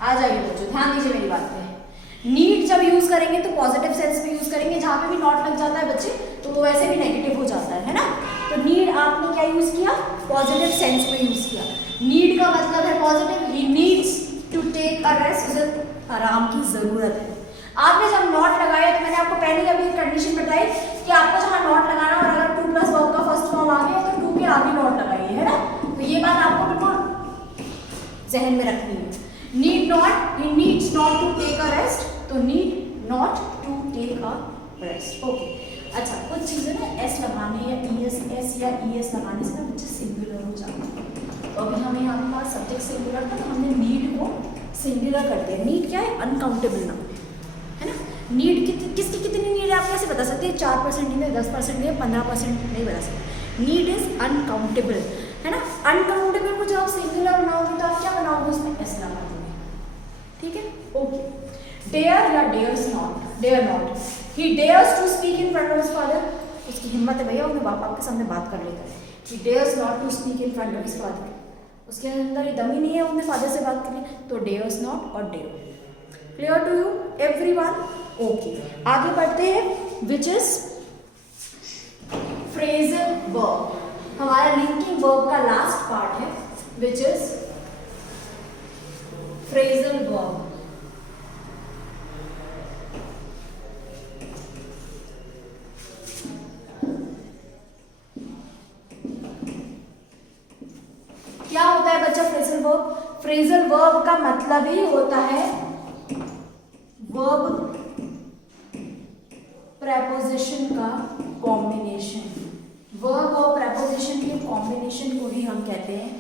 आ जाइए बच्चों, ध्यान दीजिए मेरी बात पे। नीड जब यूज करेंगे तो पॉजिटिव सेंस में यूज करेंगे, जहां पे भी नॉट लग जाता है बच्चे तो वो वैसे भी नेगेटिव हो जाता है ना। तो नीड आपने क्या यूज किया, पॉजिटिव सेंस में यूज किया। नीड का मतलब है positive, he needs to take a rest, उसे आराम की जरूरत है। आपने जब नॉट लगाया तो मैंने आपको पहले अभी एक कंडीशन बताई कि आपको जहां नॉट लगाना और अगर 2 प्लस वर्ब का फर्स्ट फॉर्म आ गया तो 2 के आगे नॉट लगाइए, है ना। तो ये बात आपको बिल्कुल जहन में रखनी है। Need not, he needs not to take a rest, तो need not to take a rest. Okay, अच्छा कुछ चीजें ना एस लगाने या एस या ईएस लगाने से ना बच्चे सिंगुलर हो जाते हैं। तो अभी हमें यहाँ पास सब्जेक्ट सिंगुलर था तो हमने नीड को सिंगुलर कर दिया। नीड क्या है, अनकाउंटेबल नाउन है ना। नीड किसकी कितनी नीड है आप कैसे बता सकते हैं, 4% नीड है, 10% नीड है, 15% नहीं बता सकते। नीड इज अनकाउंटेबल, है ना। अनकाउंटेबल को जब आप सिंगुलर बनाओगे तो आप क्या बनाओगे, उसमें एस लगा दोगे, ठीक है। ओके, डेयर या dares not, dare not, he dares to speak in front of his father, उसकी हिम्मत है भैया, अपने बाप के सामने बात कर लेता है। He dares not to speak in front of his father, उसके अंदर दम ही नहीं है अपने फादर से बात करने, तो डेयर्स नॉट और dare. Clear to you everyone? Okay, आगे बढ़ते हैं, विच इज फ्रेजल वर्ब। हमारा लिंकिंग वर्ब का लास्ट पार्ट है, विच इज फ्रेजल वर्ब। क्या होता है बच्चा फ्रेजल वर्ब? फ्रेजल वर्ब का मतलब ही होता है वर्ब प्रेपोजिशन का कॉम्बिनेशन। वर्ब और प्रेपोजिशन के कॉम्बिनेशन को ही हम कहते हैं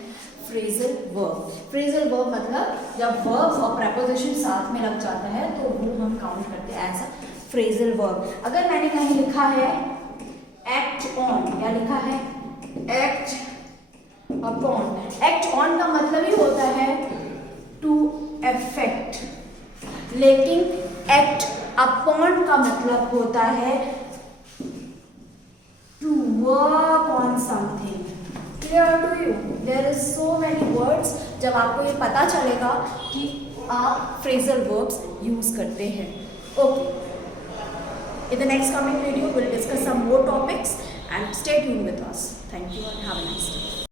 फ्रेजल वर्ब। फ्रेजल वर्ब मतलब जब वर्ब और प्रेपोजिशन साथ में लग जाता है तो वो हम काउंट करते हैं एज अ फ्रेजल वर्ब। अगर मैंने कहीं लिखा है एक्ट ऑन या लिखा है एक्ट अपॉन, एक्ट ऑन का मतलब ही होता है टू अफेक्ट, लेकिन एक्ट अपॉन का मतलब होता है to work on something. Clear to you? There is so many words जब आपको ये पता चलेगा कि आप फ्रेजल वर्ब्स यूज करते हैं। Okay, in the next coming video we'll discuss some more topics and stay tuned with us. Thank you and have a nice day.